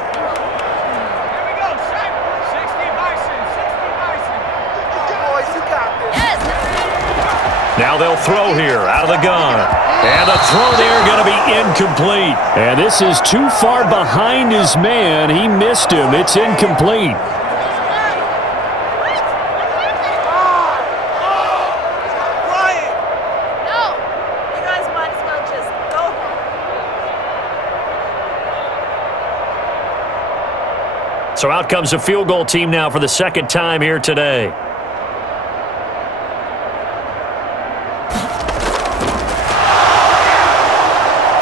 Now they'll throw here out of the gun. And the throw there going to be incomplete. And this is too far behind his man. He missed him. It's incomplete. So out comes a field goal team now for the second time here today.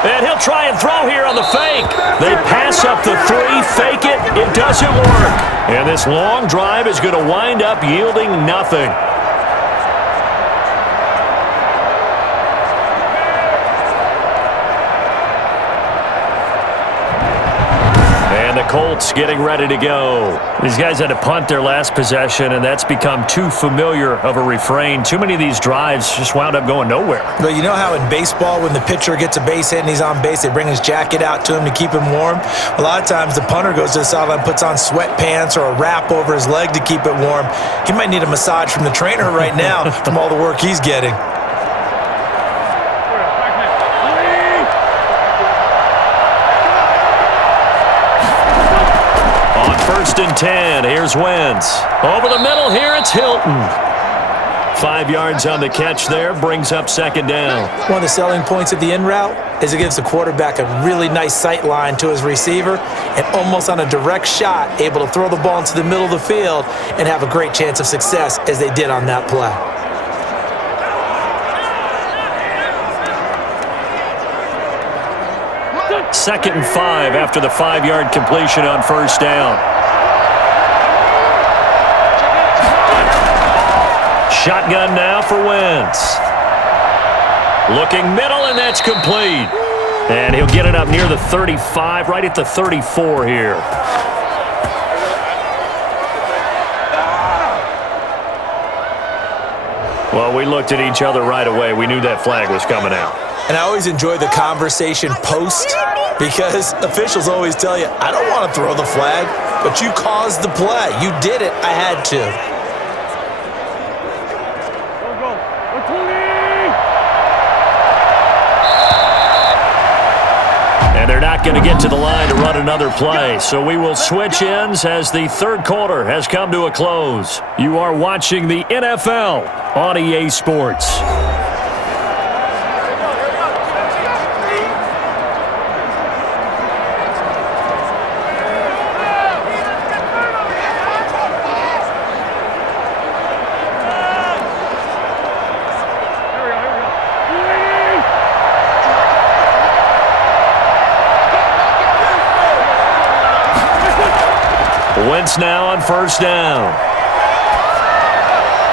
And he'll try and throw here on the fake. They pass up the 3, fake it. It doesn't work. And this long drive is going to wind up yielding nothing. Colts getting ready to go. These guys had to punt their last possession, and that's become too familiar of a refrain. Too many of these drives just wound up going nowhere. But you know how in baseball, when the pitcher gets a base hit and he's on base, they bring his jacket out to him to keep him warm? A lot of times the punter goes to the sideline, puts on sweatpants or a wrap over his leg to keep it warm. He might need a massage from the trainer right now from all the work he's getting. First and 10. Here's Wentz. Over the middle here, it's Hilton. 5 yards on the catch there, brings up second down. One of the selling points of the in route is it gives the quarterback a really nice sight line to his receiver and almost on a direct shot, able to throw the ball into the middle of the field and have a great chance of success as they did on that play. Second and 5 after the 5-yard completion on first down. Shotgun now for Wentz. Looking middle, and that's complete. And he'll get it up near the 35, right at the 34 here. Well, we looked at each other right away. We knew that flag was coming out. And I always enjoy the conversation post because officials always tell you, I don't want to throw the flag, but you caused the play. You did it. I had to. And they're not going to get to the line to run another play. So we will switch ends as the third quarter has come to a close. You are watching the NFL on EA Sports. offense now on first down.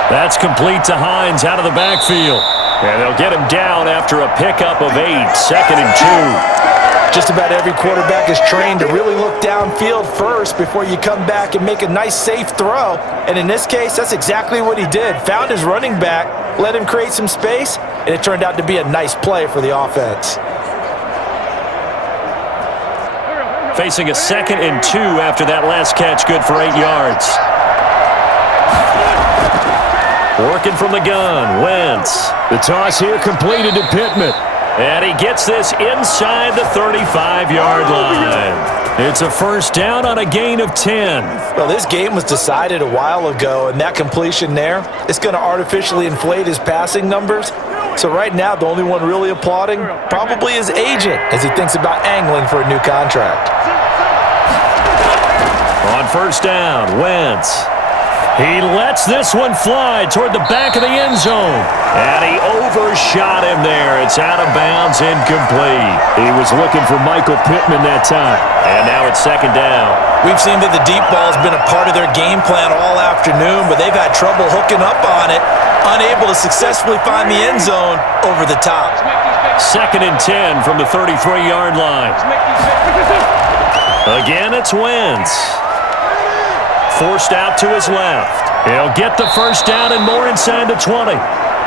That's complete to Hines out of the backfield. And they'll get him down after a pickup of 8, 2nd and 2. Just about every quarterback is trained to really look downfield first before you come back and make a nice, safe throw. And in this case, that's exactly what he did. Found his running back, let him create some space, and it turned out to be a nice play for the offense. Facing a 2nd and 2 after that last catch, good for 8 yards. Working from the gun, Wentz. The toss here completed to Pittman. And he gets this inside the 35-yard line. It's a first down on a gain of 10. Well, this game was decided a while ago, and that completion there, it's going to artificially inflate his passing numbers. So right now, the only one really applauding probably his agent as he thinks about angling for a new contract. On first down, Wentz. He lets this one fly toward the back of the end zone. And he overshot him there. It's out of bounds, incomplete. He was looking for Michael Pittman that time. And now it's 2nd down. We've seen that the deep ball has been a part of their game plan all afternoon, but they've had trouble hooking up on it, unable to successfully find the end zone over the top. 2nd and 10 from the 33-yard line. Again, it's Wentz. Forced out to his left. He'll get the first down and more inside the 20.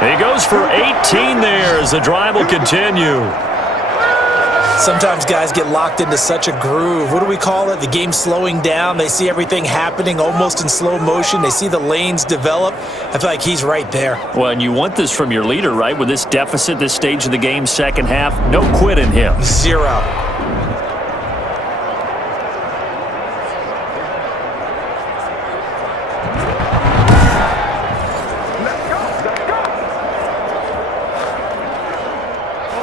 He goes for 18 there as the drive will continue. Sometimes guys get locked into such a groove. What do we call it? The game slowing down. They see everything happening almost in slow motion. They see the lanes develop. I feel like he's right there. Well, and you want this from your leader, right? With this deficit, this stage of the game, second half, no quit in him. 0.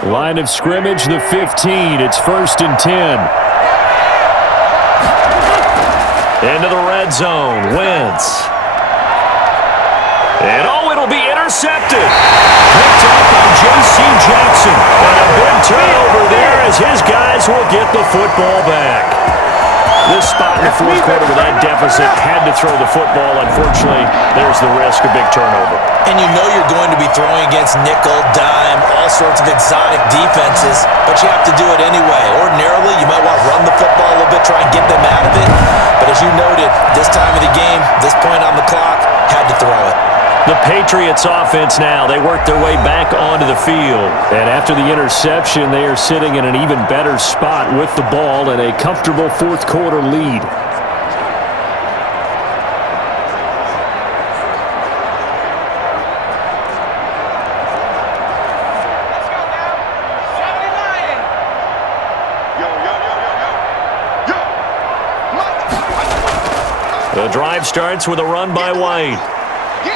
Line of scrimmage, the 15. It's 1st and 10. Into the red zone, Wentz. And it'll be intercepted. Picked up by J.C. Jackson. And a big turnover there as his guys will get the football back. This spot in the fourth quarter with that deficit had to throw the football. Unfortunately, there's the risk of big turnover. And you know you're going to be throwing against nickel, dime, all sorts of exotic defenses, but you have to do it anyway. Ordinarily, you might want to run the football a little bit, try and get them out of it. But as you noted, this time of the game, this point on the clock, had to throw it. The Patriots offense now, they work their way back onto the field. And after the interception, they are sitting in an even better spot with the ball and a comfortable fourth quarter lead. The drive starts with a run by White.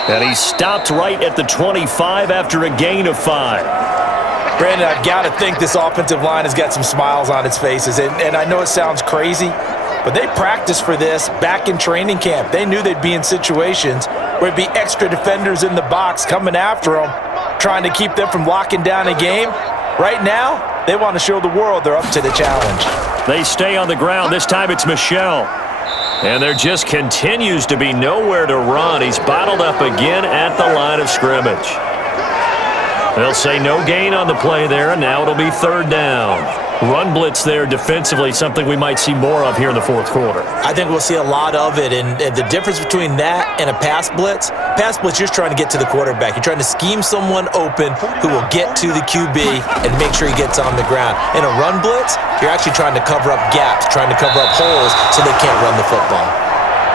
And he stopped right at the 25 after a gain of 5. Brandon, I've got to think this offensive line has got some smiles on its faces. And I know it sounds crazy, but they practiced for this back in training camp. They knew they'd be in situations where it'd be extra defenders in the box coming after them, trying to keep them from locking down a game. Right now, they want to show the world they're up to the challenge. They stay on the ground. This time it's Michel. And there just continues to be nowhere to run. He's bottled up again at the line of scrimmage. They'll say no gain on the play there, and now it'll be 3rd down. Run blitz there defensively, something we might see more of here in the fourth quarter. I think we'll see a lot of it, and the difference between that and a pass blitz, you're just trying to get to the quarterback. You're trying to scheme someone open who will get to the QB and make sure he gets on the ground. In a run blitz, you're actually trying to cover up gaps, trying to cover up holes so they can't run the football.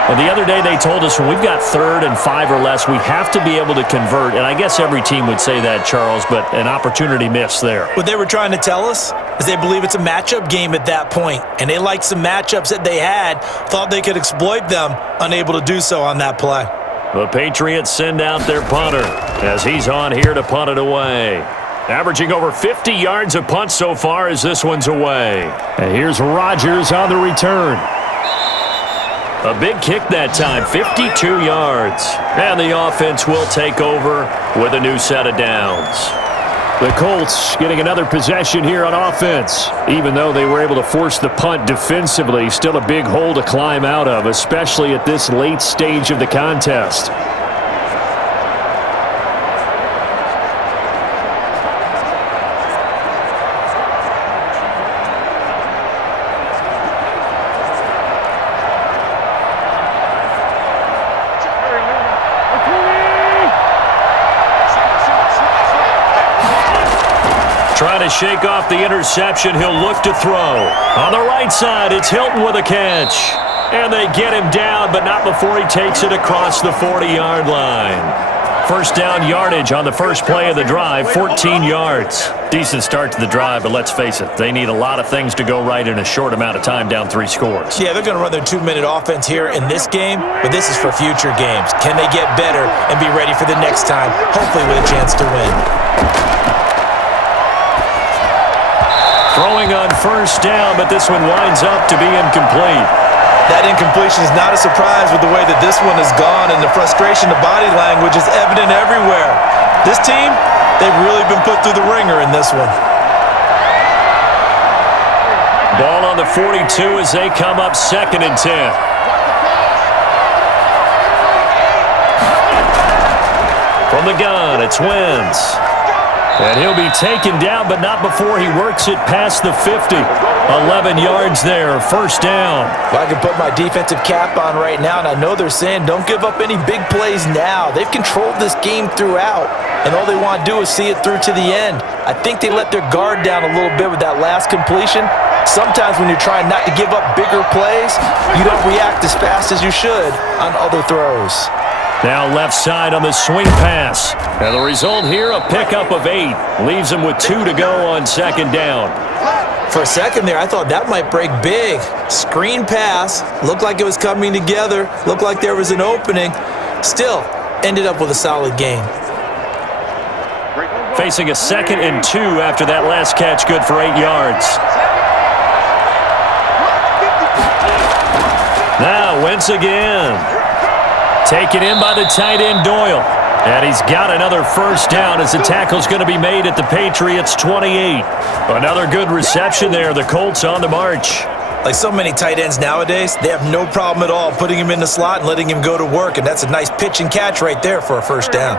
Well, the other day they told us when we've got 3rd and 5 or less, we have to be able to convert. And I guess every team would say that, Charles, but an opportunity missed there. What they were trying to tell us is they believe it's a matchup game at that point, and they liked some matchups that they had, thought they could exploit them, unable to do so on that play. The Patriots send out their punter as he's on here to punt it away. Averaging over 50 yards a punt so far as this one's away. And here's Rodgers on the return. A big kick that time, 52 yards. And the offense will take over with a new set of downs. The Colts getting another possession here on offense. Even though they were able to force the punt defensively, still a big hole to climb out of, especially at this late stage of the contest. Trying to shake off the interception, he'll look to throw. On the right side, it's Hilton with a catch. And they get him down, but not before he takes it across the 40-yard line. First down yardage on the first play of the drive, 14 yards. Decent start to the drive, but let's face it, they need a lot of things to go right in a short amount of time, down 3 scores. Yeah, they're going to run their 2-minute offense here in this game, but this is for future games. Can they get better and be ready for the next time, hopefully with a chance to win? Throwing on first down, but this one winds up to be incomplete. That incompletion is not a surprise with the way that this one has gone, and the frustration, the body language is evident everywhere. This team, they've really been put through the ringer in this one. Ball on the 42 as they come up 2nd and 10. From the gun, it's Wentz. And he'll be taken down, but not before he works it past the 50. 11 yards there, first down. Well, I can put my defensive cap on right now, and I know they're saying don't give up any big plays now. They've controlled this game throughout, and all they want to do is see it through to the end. I think they let their guard down a little bit with that last completion. Sometimes when you're trying not to give up bigger plays, you don't react as fast as you should on other throws. Now left side on the swing pass. And the result here, a pickup of 8. Leaves him with 2 to go on 2nd down. For a second there, I thought that might break big. Screen pass. Looked like it was coming together. Looked like there was an opening. Still, ended up with a solid gain. Facing a 2nd and 2 after that last catch, good for 8 yards. Now Wentz again. Taken in by the tight end Doyle. And he's got another first down as the tackle's going to be made at the Patriots 28. Another good reception there. The Colts on the march. Like so many tight ends nowadays, they have no problem at all putting him in the slot and letting him go to work. And that's a nice pitch and catch right there for a first down.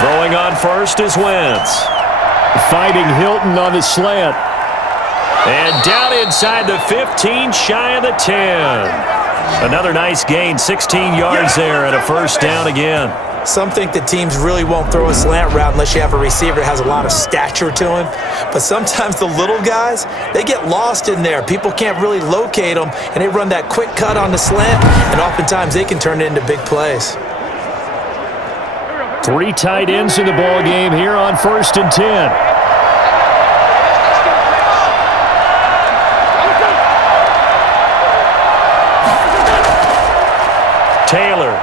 Throwing on first is Wentz. Fighting Hilton on the slant. And down inside the 15, shy of the 10. Another nice gain, 16 yards there and a first down again. Some think that teams really won't throw a slant route unless you have a receiver that has a lot of stature to him. But sometimes the little guys, they get lost in there. People can't really locate them, and they run that quick cut on the slant, and oftentimes they can turn it into big plays. 3 tight ends in the ball game here on 1st and 10. Taylor.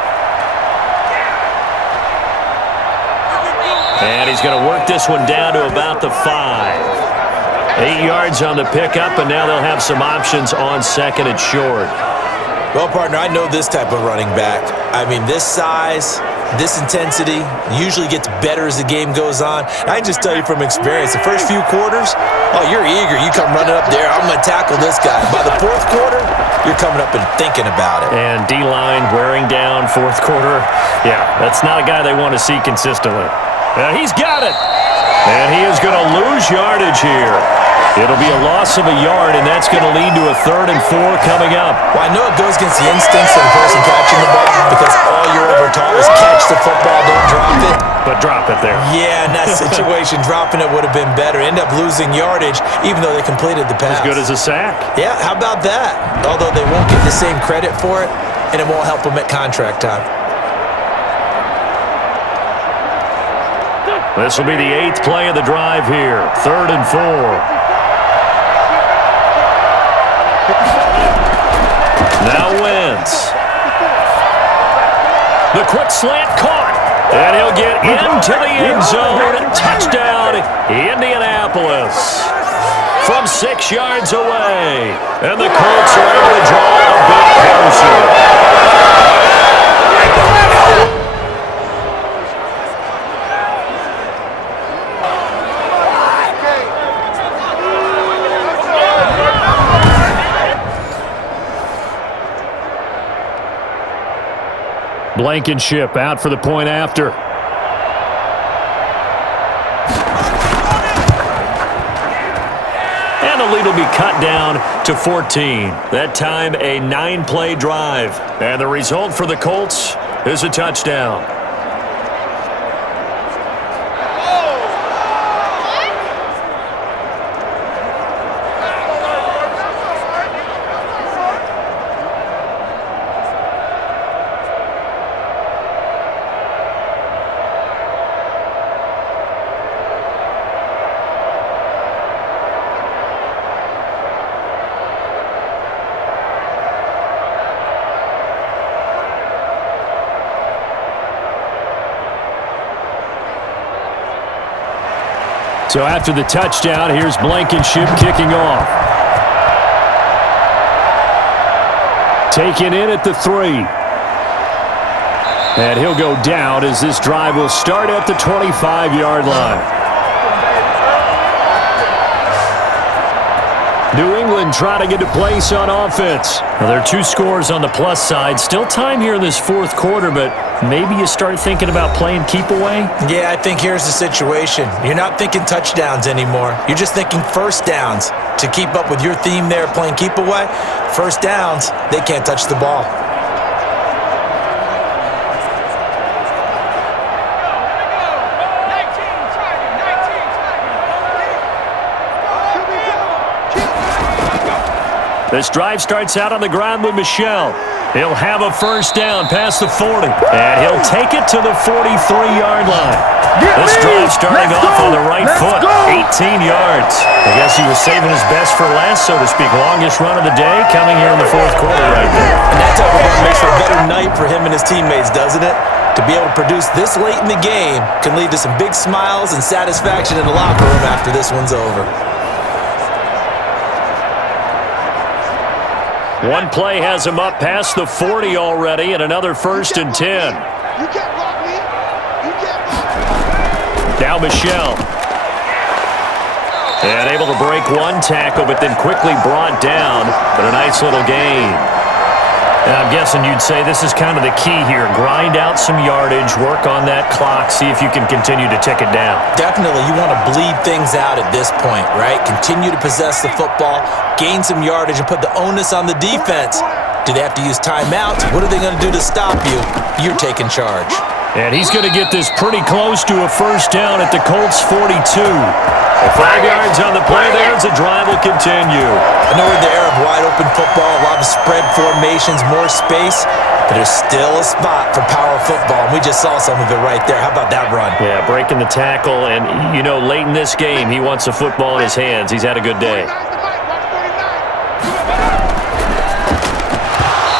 And he's going to work this one down to about the 5. 8 yards on the pickup, and now they'll have some options on 2nd and short. Well, partner, I know this type of running back. I mean, this size, this intensity usually gets better as the game goes on. And I can just tell you from experience, the first few quarters, oh, you're eager. You come running up there, I'm going to tackle this guy. By the 4th quarter, you're coming up and thinking about it. And D-line wearing down 4th quarter. Yeah, that's not a guy they want to see consistently. He's got it. And he is going to lose yardage here. It'll be a loss of a yard, and that's going to lead to a 3rd and 4 coming up. Well, I know it goes against the instincts of the person catching the ball because all you're ever taught is catch the football, don't drop it. But drop it there. Yeah, in that situation, dropping it would have been better. End up losing yardage, even though they completed the pass. As good as a sack. Yeah, how about that? Although they won't get the same credit for it, and it won't help them at contract time. This will be the 8th play of the drive here. 3rd and 4. Now Wentz. The quick slant caught. And he'll get into the end zone. Touchdown, Indianapolis. From 6 yards away. And the Colts are able to draw a big closer. Blankenship out for the point after. And the lead will be cut down to 14. That time a 9-play drive. And the result for the Colts is a touchdown. So after the touchdown, here's Blankenship kicking off. Taken in at the 3. And he'll go down as this drive will start at the 25-yard line. New England trying to get a place on offense. Now, there are 2 scores on the plus side. Still time here in this fourth quarter, but maybe you start thinking about playing keep away? Yeah, I think here's the situation. You're not thinking touchdowns anymore. You're just thinking first downs. To keep up with your theme there, playing keep away, first downs, they can't touch the ball. This drive starts out on the ground with Michel. He'll have a first down past the 40. And he'll take it to the 43-yard line. This drive starting off on the right foot. 18 yards. I guess he was saving his best for last, so to speak. Longest run of the day coming here in the fourth quarter right there. And that type of run makes for a better night for him and his teammates, doesn't it? To be able to produce this late in the game can lead to some big smiles and satisfaction in the locker room after this one's over. One play has him up past the 40 already, and another first and 10. You can't block me. You can't block me. Now Michel. And able to break one tackle, but then quickly brought down. But a nice little gain. And I'm guessing you'd say this is kind of the key here. Grind out some yardage, work on that clock, see if you can continue to tick it down. Definitely, you want to bleed things out at this point, right? Continue to possess the football, gain some yardage, and put the onus on the defense. Do they have to use timeouts? What are they going to do to stop you? You're taking charge. And he's going to get this pretty close to a first down at the Colts 42. 5 yards on the play there as the drive will continue. I know we're in the era of wide-open football, a lot of spread formations, more space, but there's still a spot for power football, and we just saw some of it right there. How about that run? Yeah, breaking the tackle, and, you know, late in this game, he wants the football in his hands. He's had a good day.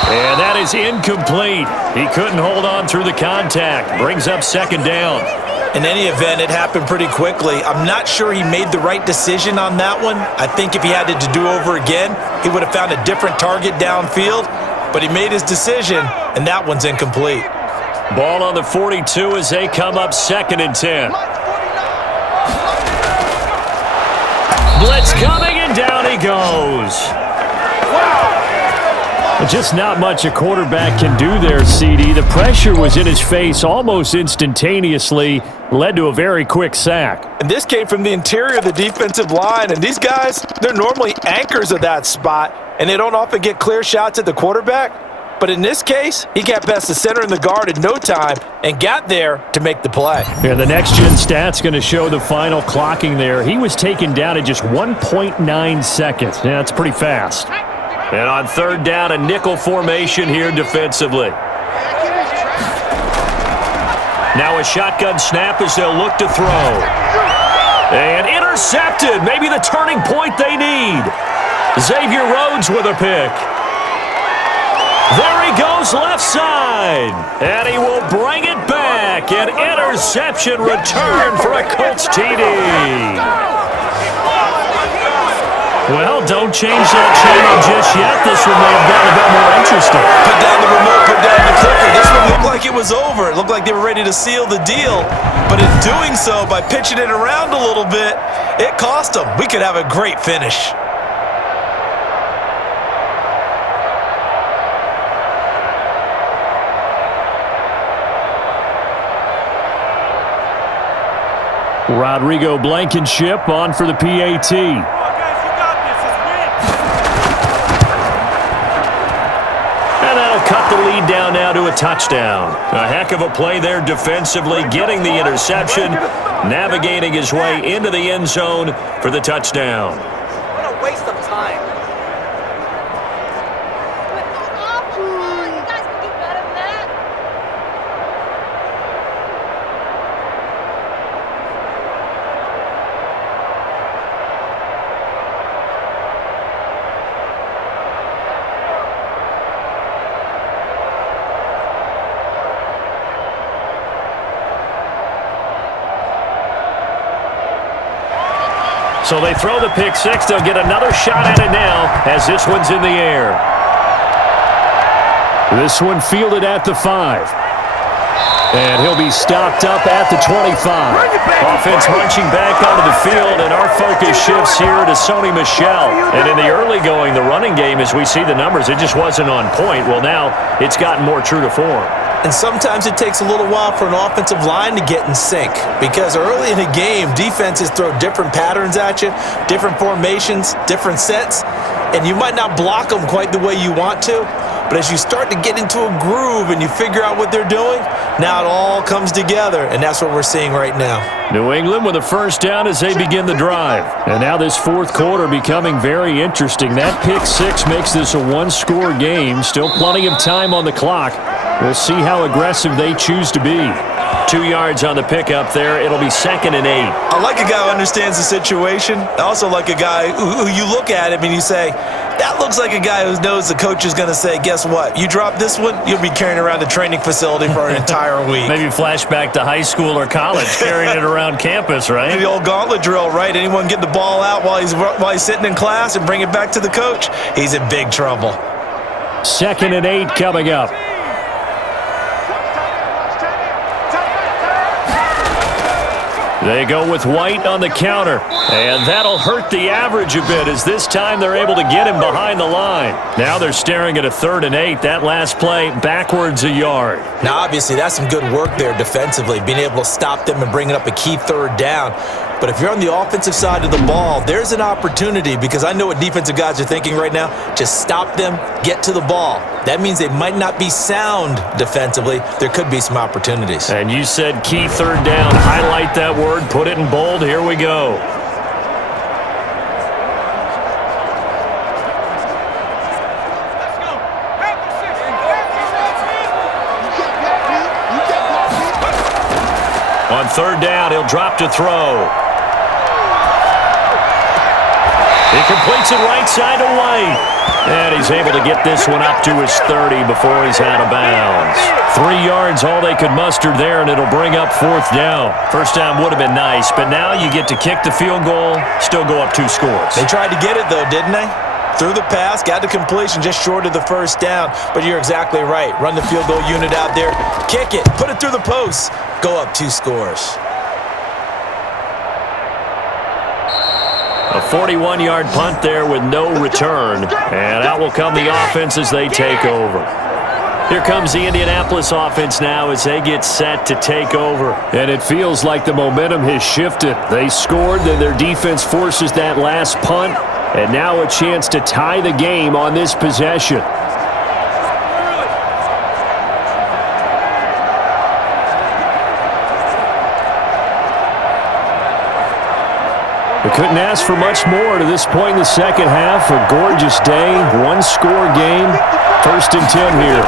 And that is incomplete. He couldn't hold on through the contact. Brings up second down. In any event, it happened pretty quickly. I'm not sure he made the right decision on that one. I think if he had it to do over again, he would have found a different target downfield. But he made his decision, and that one's incomplete. Ball on the 42 as they come up second and 10. Blitz coming, and down he goes. Just not much a quarterback can do there, CD. The pressure was in his face almost instantaneously, led to a very quick sack. And this came from the interior of the defensive line, and these guys, they're normally anchors of that spot, and they don't often get clear shots at the quarterback. But in this case, he got past the center and the guard in no time and got there to make the play. Yeah, the next-gen stat's going to show the final clocking there. He was taken down in just 1.9 seconds. Yeah, that's pretty fast. And on third down, a nickel formation here defensively. Now a shotgun snap as they'll look to throw. And intercepted. Maybe the turning point they need. Xavier Rhodes with a pick. There he goes left side. And he will bring it back. An interception return for a Colts TD. Well, don't change that channel just yet. This one may have gotten a bit more interesting. Put down the remote, put down the clicker. This one looked like it was over. It looked like they were ready to seal the deal. But in doing so, by pitching it around a little bit, it cost them. We could have a great finish. Rodrigo Blankenship on for the PAT. Come on, guys, you got this. It's win. And that'll cut the lead down now to a touchdown. A heck of a play there defensively, getting the interception, navigating his way into the end zone for the touchdown. What a waste of time. You guys can do better than that. So they throw the pick six. They'll get another shot at it now as this one's in the air. This one fielded at the 5. And he'll be stopped up at the 25. Offense marching back onto the field, and our focus shifts here to Sony Michel. And in the early going, the running game, as we see the numbers, it just wasn't on point. Well, now it's gotten more true to form. And sometimes it takes a little while for an offensive line to get in sync because early in a game, defenses throw different patterns at you, different formations, different sets, and you might not block them quite the way you want to. But as you start to get into a groove and you figure out what they're doing, now it all comes together, and that's what we're seeing right now. New England with a first down as they begin the drive. And now this fourth quarter becoming very interesting. That pick six makes this a one-score game. Still plenty of time on the clock. We'll see how aggressive they choose to be. 2 yards on the pickup there. It'll be 2nd and 8. I like a guy who understands the situation. I also like a guy who you look at him and you say, that looks like a guy who knows the coach is going to say, guess what? You drop this one, you'll be carrying around the training facility for an entire week. Maybe flashback to high school or college, carrying it around campus, right? The old gauntlet drill, right? Anyone get the ball out while he's sitting in class and bring it back to the coach? He's in big trouble. 2nd and 8 coming up. They go with White on the counter, and that'll hurt the average a bit as this time they're able to get him behind the line. Now they're staring at a 3rd and 8. That last play backwards a yard. Now, obviously, that's some good work there defensively, being able to stop them and bringing up a key 3rd down. But if you're on the offensive side of the ball, there's an opportunity because I know what defensive guys are thinking right now. Just stop them, get to the ball. That means they might not be sound defensively. There could be some opportunities. And you said key 3rd down. Highlight that word, put it in bold. Here we go. On 3rd down, he'll drop to throw. He completes it right side to White. And he's able to get this one up to his 30 before he's out of bounds. 3 yards, all they could muster there, and it'll bring up 4th down. First down would have been nice, but now you get to kick the field goal, still go up 2 scores. They tried to get it, though, didn't they? Threw the pass, got the completion just short of the first down. But you're exactly right. Run the field goal unit out there. Kick it. Put it through the post. Go up 2 scores. A 41-yard punt there with no return. And out will come the offense as they take over. Here comes the Indianapolis offense now as they get set to take over. And it feels like the momentum has shifted. They scored, then their defense forces that last punt. And now a chance to tie the game on this possession. We couldn't ask for much more to this point in the second half. A gorgeous day, 1-score game. 1st and 10 here.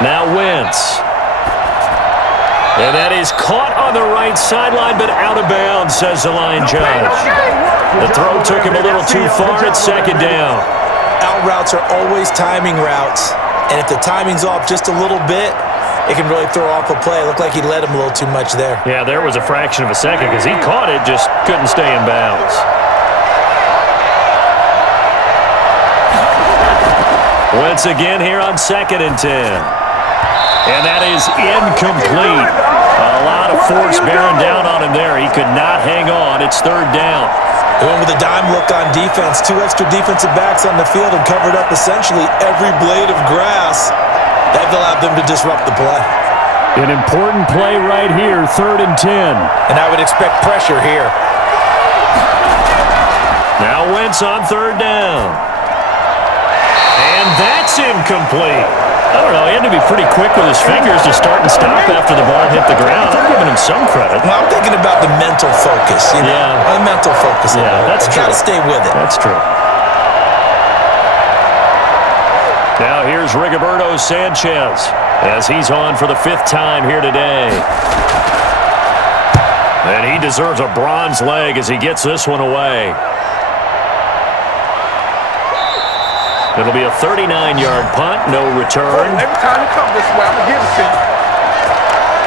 Now Wentz. And that is caught on the right sideline, but out of bounds, says the line judge. The throw took him a little too far. It's 2nd down. Out routes are always timing routes. And if the timing's off just a little bit, it can really throw off a play. It looked like he led him a little too much there. Yeah, there was a fraction of a second because he caught it, just couldn't stay in bounds. Once again here on 2nd and 10. And that is incomplete. A lot of force bearing down on him there. He could not hang on. It's 3rd down. They went with a dime look on defense. 2 extra defensive backs on the field and covered up essentially every blade of grass. That allowed them to disrupt the play. An important play right here, 3rd and 10. And I would expect pressure here. Now Wentz on 3rd down. And that's incomplete. I don't know, he had to be pretty quick with his fingers to start and stop after the ball hit the ground. I'm giving him some credit. Well, I'm thinking about the mental focus, you know? Yeah. The mental focus. Yeah, that's true. Got to stay with it. That's true. Now here's Rigoberto Sanchez as he's on for the 5th time here today. And he deserves a bronze leg as he gets this one away. It'll be a 39-yard punt, no return. Every time you come this way, I'm going to give it to you.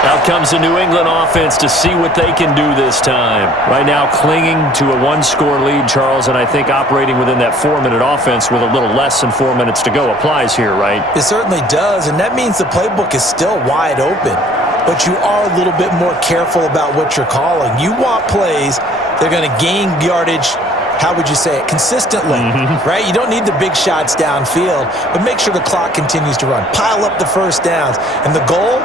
Out comes the New England offense to see what they can do this time. Right now clinging to a 1-score lead, Charles, and I think operating within that 4-minute offense with a little less than 4 minutes to go applies here, right? It certainly does, and that means the playbook is still wide open. But you are a little bit more careful about what you're calling. You want plays that are going to gain yardage, how would you say it, consistently, right? You don't need the big shots downfield, but make sure the clock continues to run. Pile up the first downs. And the goal,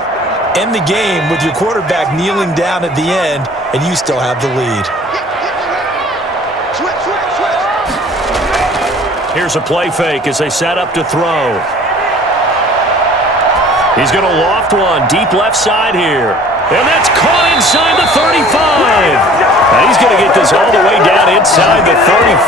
end the game with your quarterback kneeling down at the end, and you still have the lead. Here's a play fake as they set up to throw. He's going to loft one deep left side here. And that's caught inside the 35. Now he's going to get this all the way down inside the 35.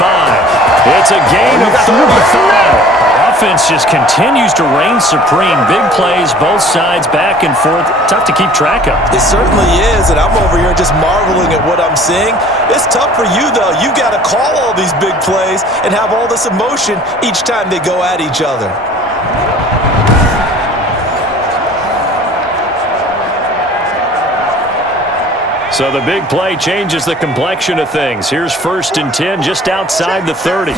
It's a gain of 35. Offense just continues to reign supreme. Big plays, both sides, back and forth. Tough to keep track of. It certainly is, and I'm over here just marveling at what I'm seeing. It's tough for you, though. You got to call all these big plays and have all this emotion each time they go at each other. So the big play changes the complexion of things. Here's 1st and 10 just outside the 30.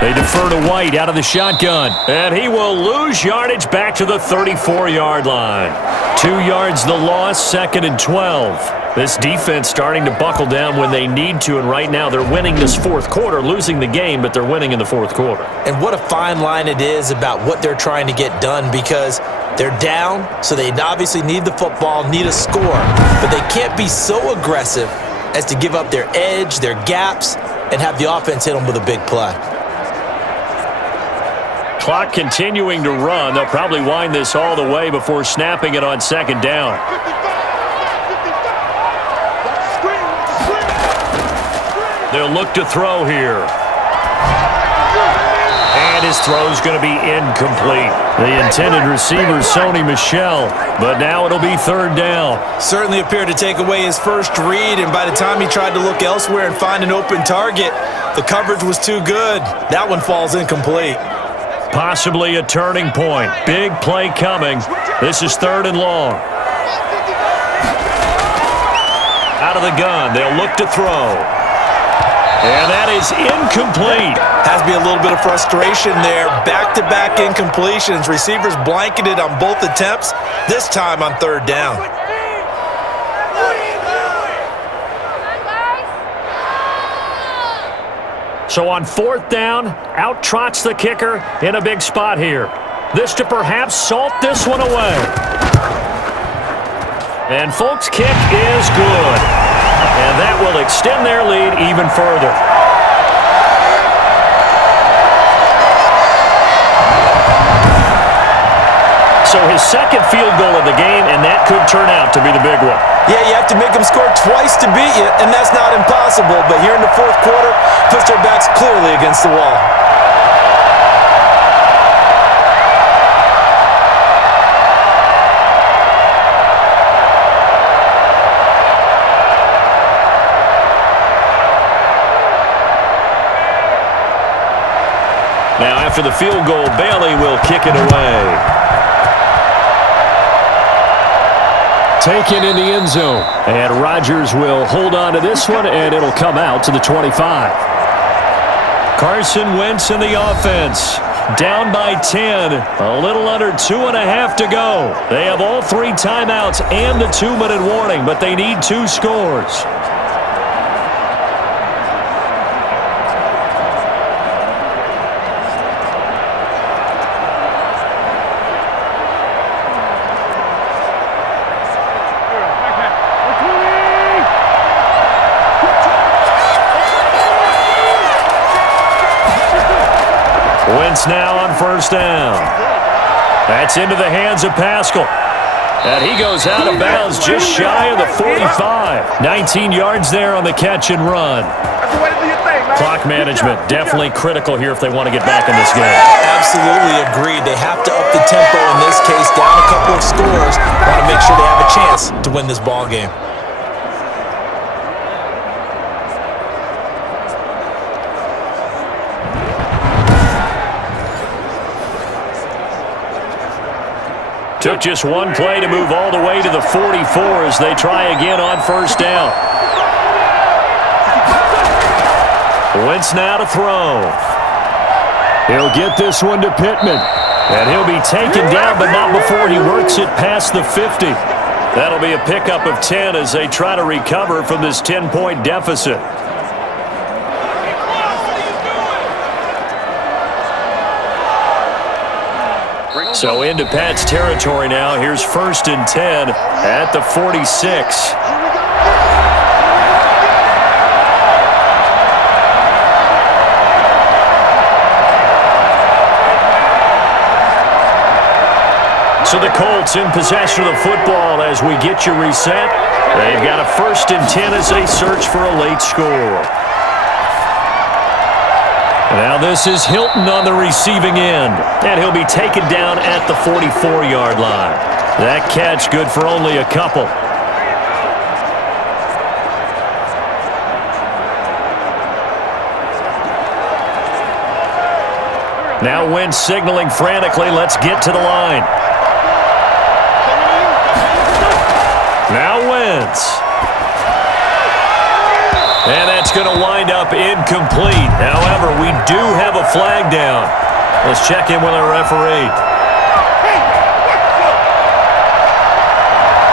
They defer to White out of the shotgun. And he will lose yardage back to the 34-yard line. 2 yards the loss, 2nd and 12. This defense starting to buckle down when they need to, and right now they're winning this 4th quarter, losing the game, but they're winning in the 4th quarter. And what a fine line it is about what they're trying to get done, because they're down, so they obviously need the football, need a score, but they can't be so aggressive as to give up their edge, their gaps, and have the offense hit them with a big play. Clock continuing to run. They'll probably wind this all the way before snapping it on 2nd down. They'll look to throw here. And his throw's going to be incomplete. The intended receiver, Sony Michel, but now it'll be 3rd down. Certainly appeared to take away his first read, and by the time he tried to look elsewhere and find an open target, the coverage was too good. That one falls incomplete. Possibly a turning point. Big play coming. This is 3rd and long. Out of the gun, they'll look to throw. And that is incomplete. Has to be a little bit of frustration there. Back-to-back incompletions. Receivers blanketed on both attempts, this time on 3rd down. So on 4th down, out trots the kicker in a big spot here. This to perhaps salt this one away. And Folk's kick is good. And that will extend their lead even further. So his 2nd field goal of the game, and that could turn out to be the big one. Yeah, you have to make them score twice to beat you, and that's not impossible. But here in the 4th quarter, puts their backs clearly against the wall. Now after the field goal, Bailey will kick it away. Taken in the end zone. And Rodgers will hold on to this one, and it'll come out to the 25. Carson Wentz in the offense. Down by 10. A little under 2.5 to go. They have all 3 timeouts and the 2-minute warning, but they need 2 scores. Wentz now on first down. That's into the hands of Pascal. And he goes out of bounds just shy of the 45. 19 yards there on the catch and run. Clock management definitely critical here if they want to get back in this game. Absolutely agreed. They have to up the tempo in this case, down a couple of scores. Want to make sure they have a chance to win this ball game. Took just one play to move all the way to the 44 as they try again on first down. Wentz now to throw. He'll get this one to Pittman. And he'll be taken down, but not before he works it past the 50. That'll be a pickup of 10 as they try to recover from this 10-point deficit. So into Pat's territory now. Here's 1st and 10 at the 46. So the Colts in possession of the football as we get you reset. They've got a 1st and 10 as they search for a late score. Now this is Hilton on the receiving end, and he'll be taken down at the 44-yard line. That catch good for only a couple. Now Wentz signaling frantically, let's get to the line. Now Wentz. And that's going to wind up incomplete. However, we do have a flag down. Let's check in with our referee.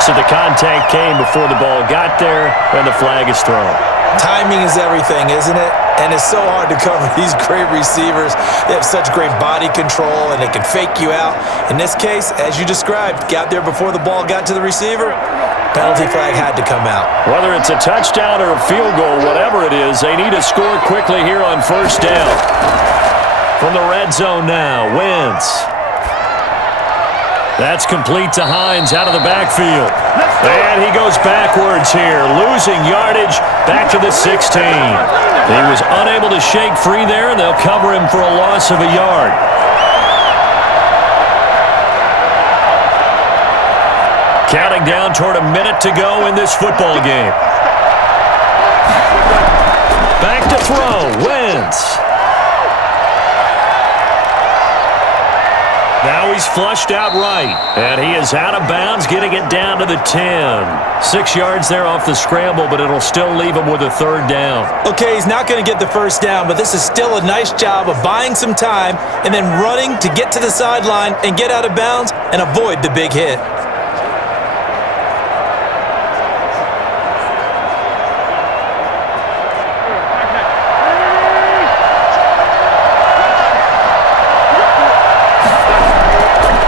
So the contact came before the ball got there, and the flag is thrown. Timing is everything, isn't it? And it's so hard to cover these great receivers. They have such great body control, and they can fake you out. In this case, as you described, got there before the ball got to the receiver. Penalty flag had to come out. Whether it's a touchdown or a field goal, whatever it is, they need to score quickly here on first down. From the red zone now, Wentz. That's complete to Hines out of the backfield. And he goes backwards here, losing yardage back to the 16. He was unable to shake free there, and they'll cover him for a loss of a yard. Counting down toward a minute to go in this football game. Back to throw, Wentz. Now he's flushed out right, and he is out of bounds, getting it down to the 10. 6 yards there off the scramble, but it'll still leave him with a 3rd down. Okay, he's not going to get the 1st down, but this is still a nice job of buying some time and then running to get to the sideline and get out of bounds and avoid the big hit.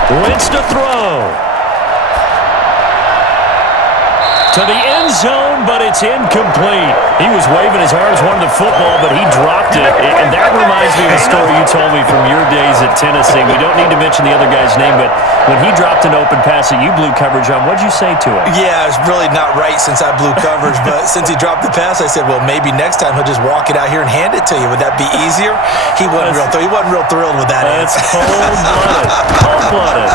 Wentz to throw. To the end zone, but it's incomplete. He was waving his arms, wanted the football, but he dropped it. And that reminds me of a story you told me from your days at Tennessee. We don't need to mention the other guy's name, but when he dropped an open pass that you blew coverage on, what'd you say to him? Yeah, it's really not right since I blew coverage, but since he dropped the pass, I said, well, maybe next time he'll just walk it out here and hand it to you. Would that be easier? He wasn't real thrilled with that. That's cold-blooded. Cold-blooded.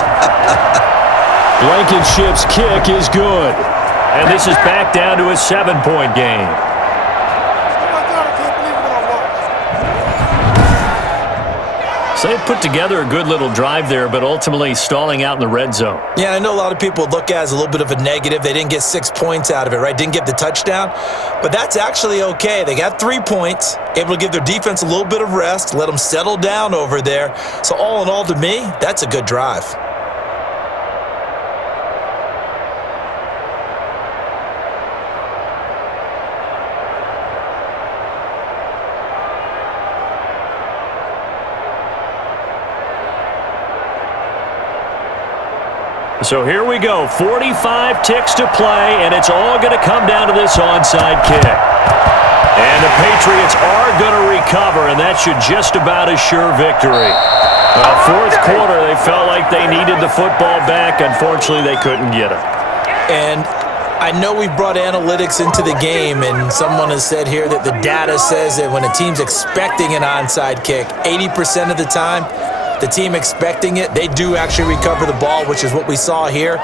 Blankenship's kick is good. And this is back down to a 7-point game. So they put together a good little drive there, but ultimately stalling out in the red zone. Yeah, I know a lot of people look at it as a little bit of a negative. They didn't get 6 points out of it, right? Didn't get the touchdown. But that's actually okay. They got 3 points, able to give their defense a little bit of rest, let them settle down over there. So all in all, to me, that's a good drive. So here we go, 45 ticks to play, and it's all going to come down to this onside kick. And the Patriots are going to recover, and that should just about assure victory. Fourth quarter, they felt like they needed the football back. Unfortunately, they couldn't get it. And I know we brought analytics into the game, and someone has said here that the data says that when a team's expecting an onside kick, 80% of the time, the team expecting it, they do actually recover the ball, which is what we saw here.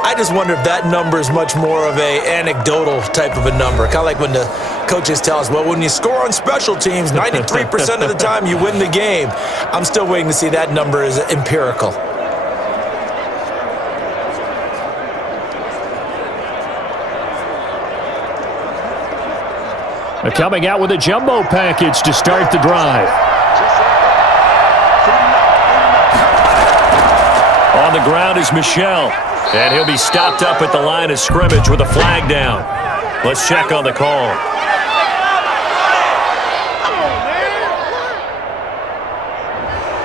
I just wonder if that number is much more of a anecdotal type of a number. Kind of like when the coaches tell us, well, when you score on special teams, 93% of the time you win the game. I'm still waiting to see that number is empirical. They're coming out with a jumbo package to start the drive. On the ground is Michel. And he'll be stopped up at the line of scrimmage with a flag down. Let's check on the call.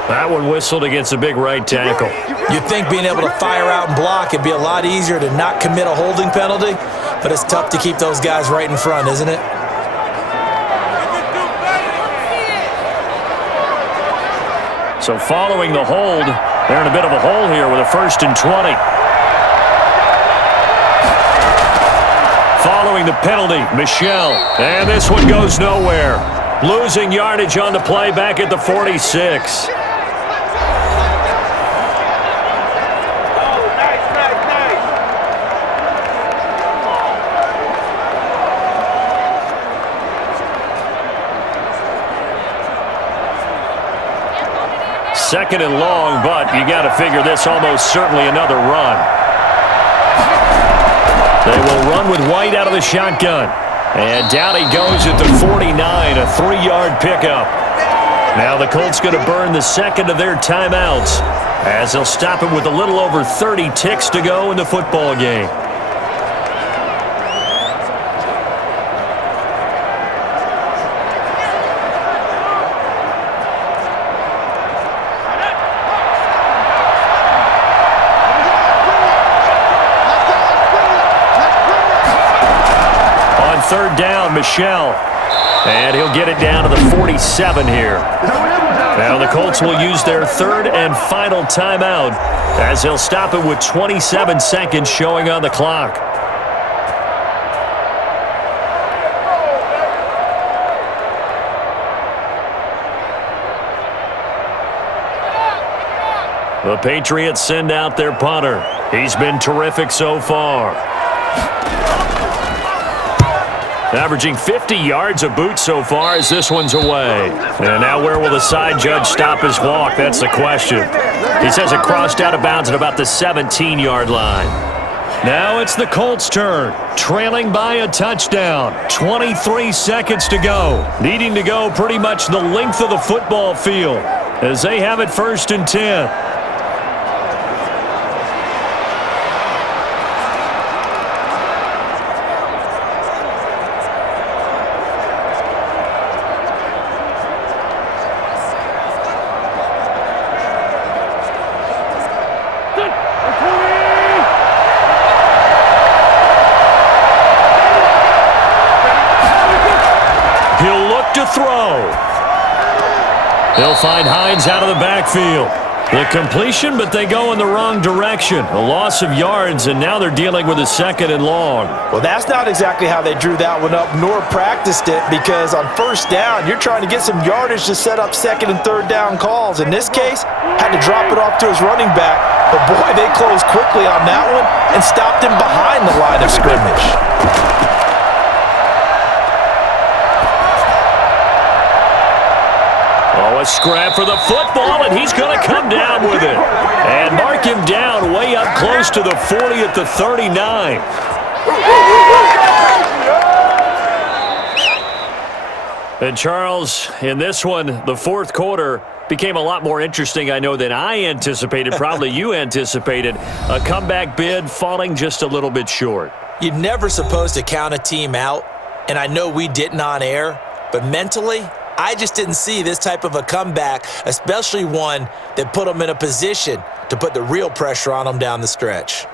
That one whistled against a big right tackle. You'd think being able to fire out and block, it'd be a lot easier to not commit a holding penalty, but it's tough to keep those guys right in front, isn't it? So following the hold, they're in a bit of a hole here with a 1st and 20. Following the penalty, Michel. And this one goes nowhere. Losing yardage on the play back at the 46. Second and long, but you got to figure this almost certainly another run. They will run with White out of the shotgun. And down he goes at the 49, a 3-yard pickup. Now the Colts going to burn the second of their timeouts as they'll stop him with a little over 30 ticks to go in the football game. Third down, Michel. And he'll get it down to the 47 here. Now the Colts will use their third and final timeout as they'll stop it with 27 seconds showing on the clock. The Patriots send out their punter. He's been terrific so far. Averaging 50 yards a boot so far as this one's away. And now where will the side judge stop his walk? That's the question. He says it crossed out of bounds at about the 17-yard line. Now it's the Colts' turn, trailing by a touchdown. 23 seconds to go. Needing to go pretty much the length of the football field as they have it 1st and 10. They'll find Hines out of the backfield. The completion, but they go in the wrong direction. A loss of yards, and now they're dealing with a 2nd and long. Well, that's not exactly how they drew that one up, nor practiced it, because on 1st down, you're trying to get some yardage to set up 2nd and 3rd down calls. In this case, had to drop it off to his running back, but boy, they closed quickly on that one and stopped him behind the line of scrimmage. A scrap for the football, and he's going to come down with it. And mark him down way up close to the 40 at the 39. And Charles, in this one, the 4th quarter became a lot more interesting, I know, than I anticipated. Probably you anticipated. A comeback bid falling just a little bit short. You're never supposed to count a team out, and I know we didn't on air, but mentally, I just didn't see this type of a comeback, especially one that put them in a position to put the real pressure on them down the stretch.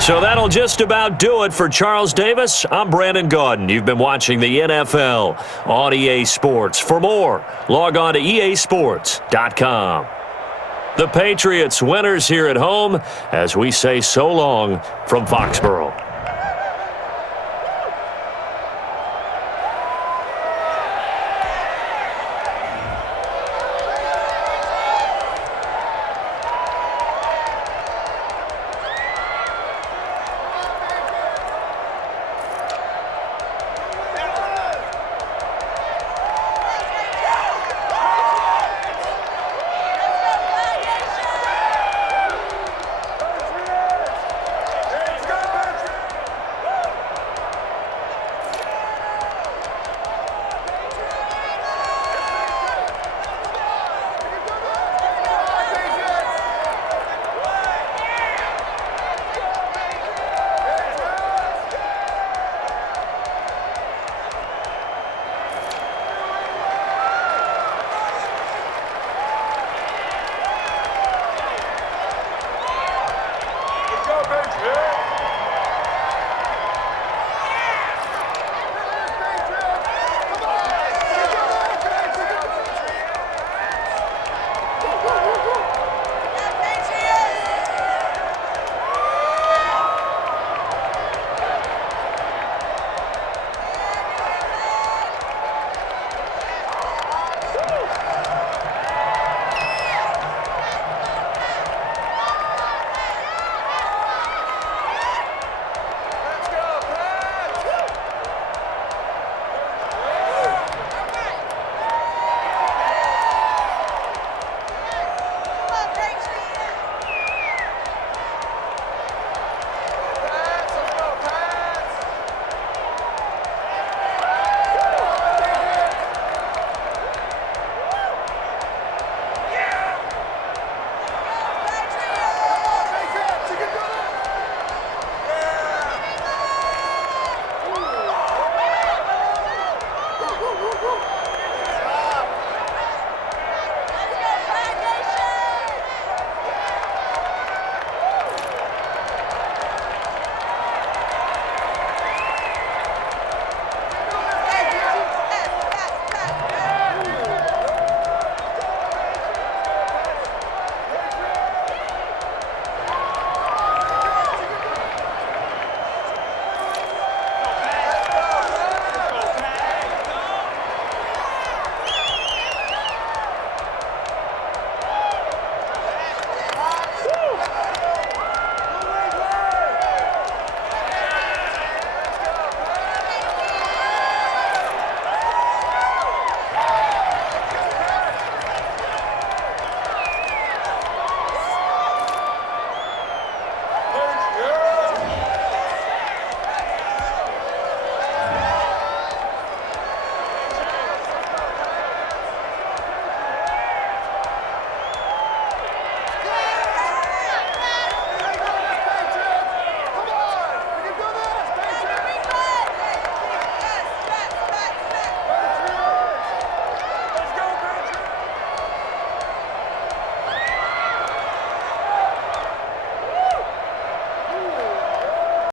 So that'll just about do it for Charles Davis. I'm Brandon Gaudin. You've been watching the NFL on EA Sports. For more, log on to easports.com. The Patriots winners here at home as we say so long from Foxborough.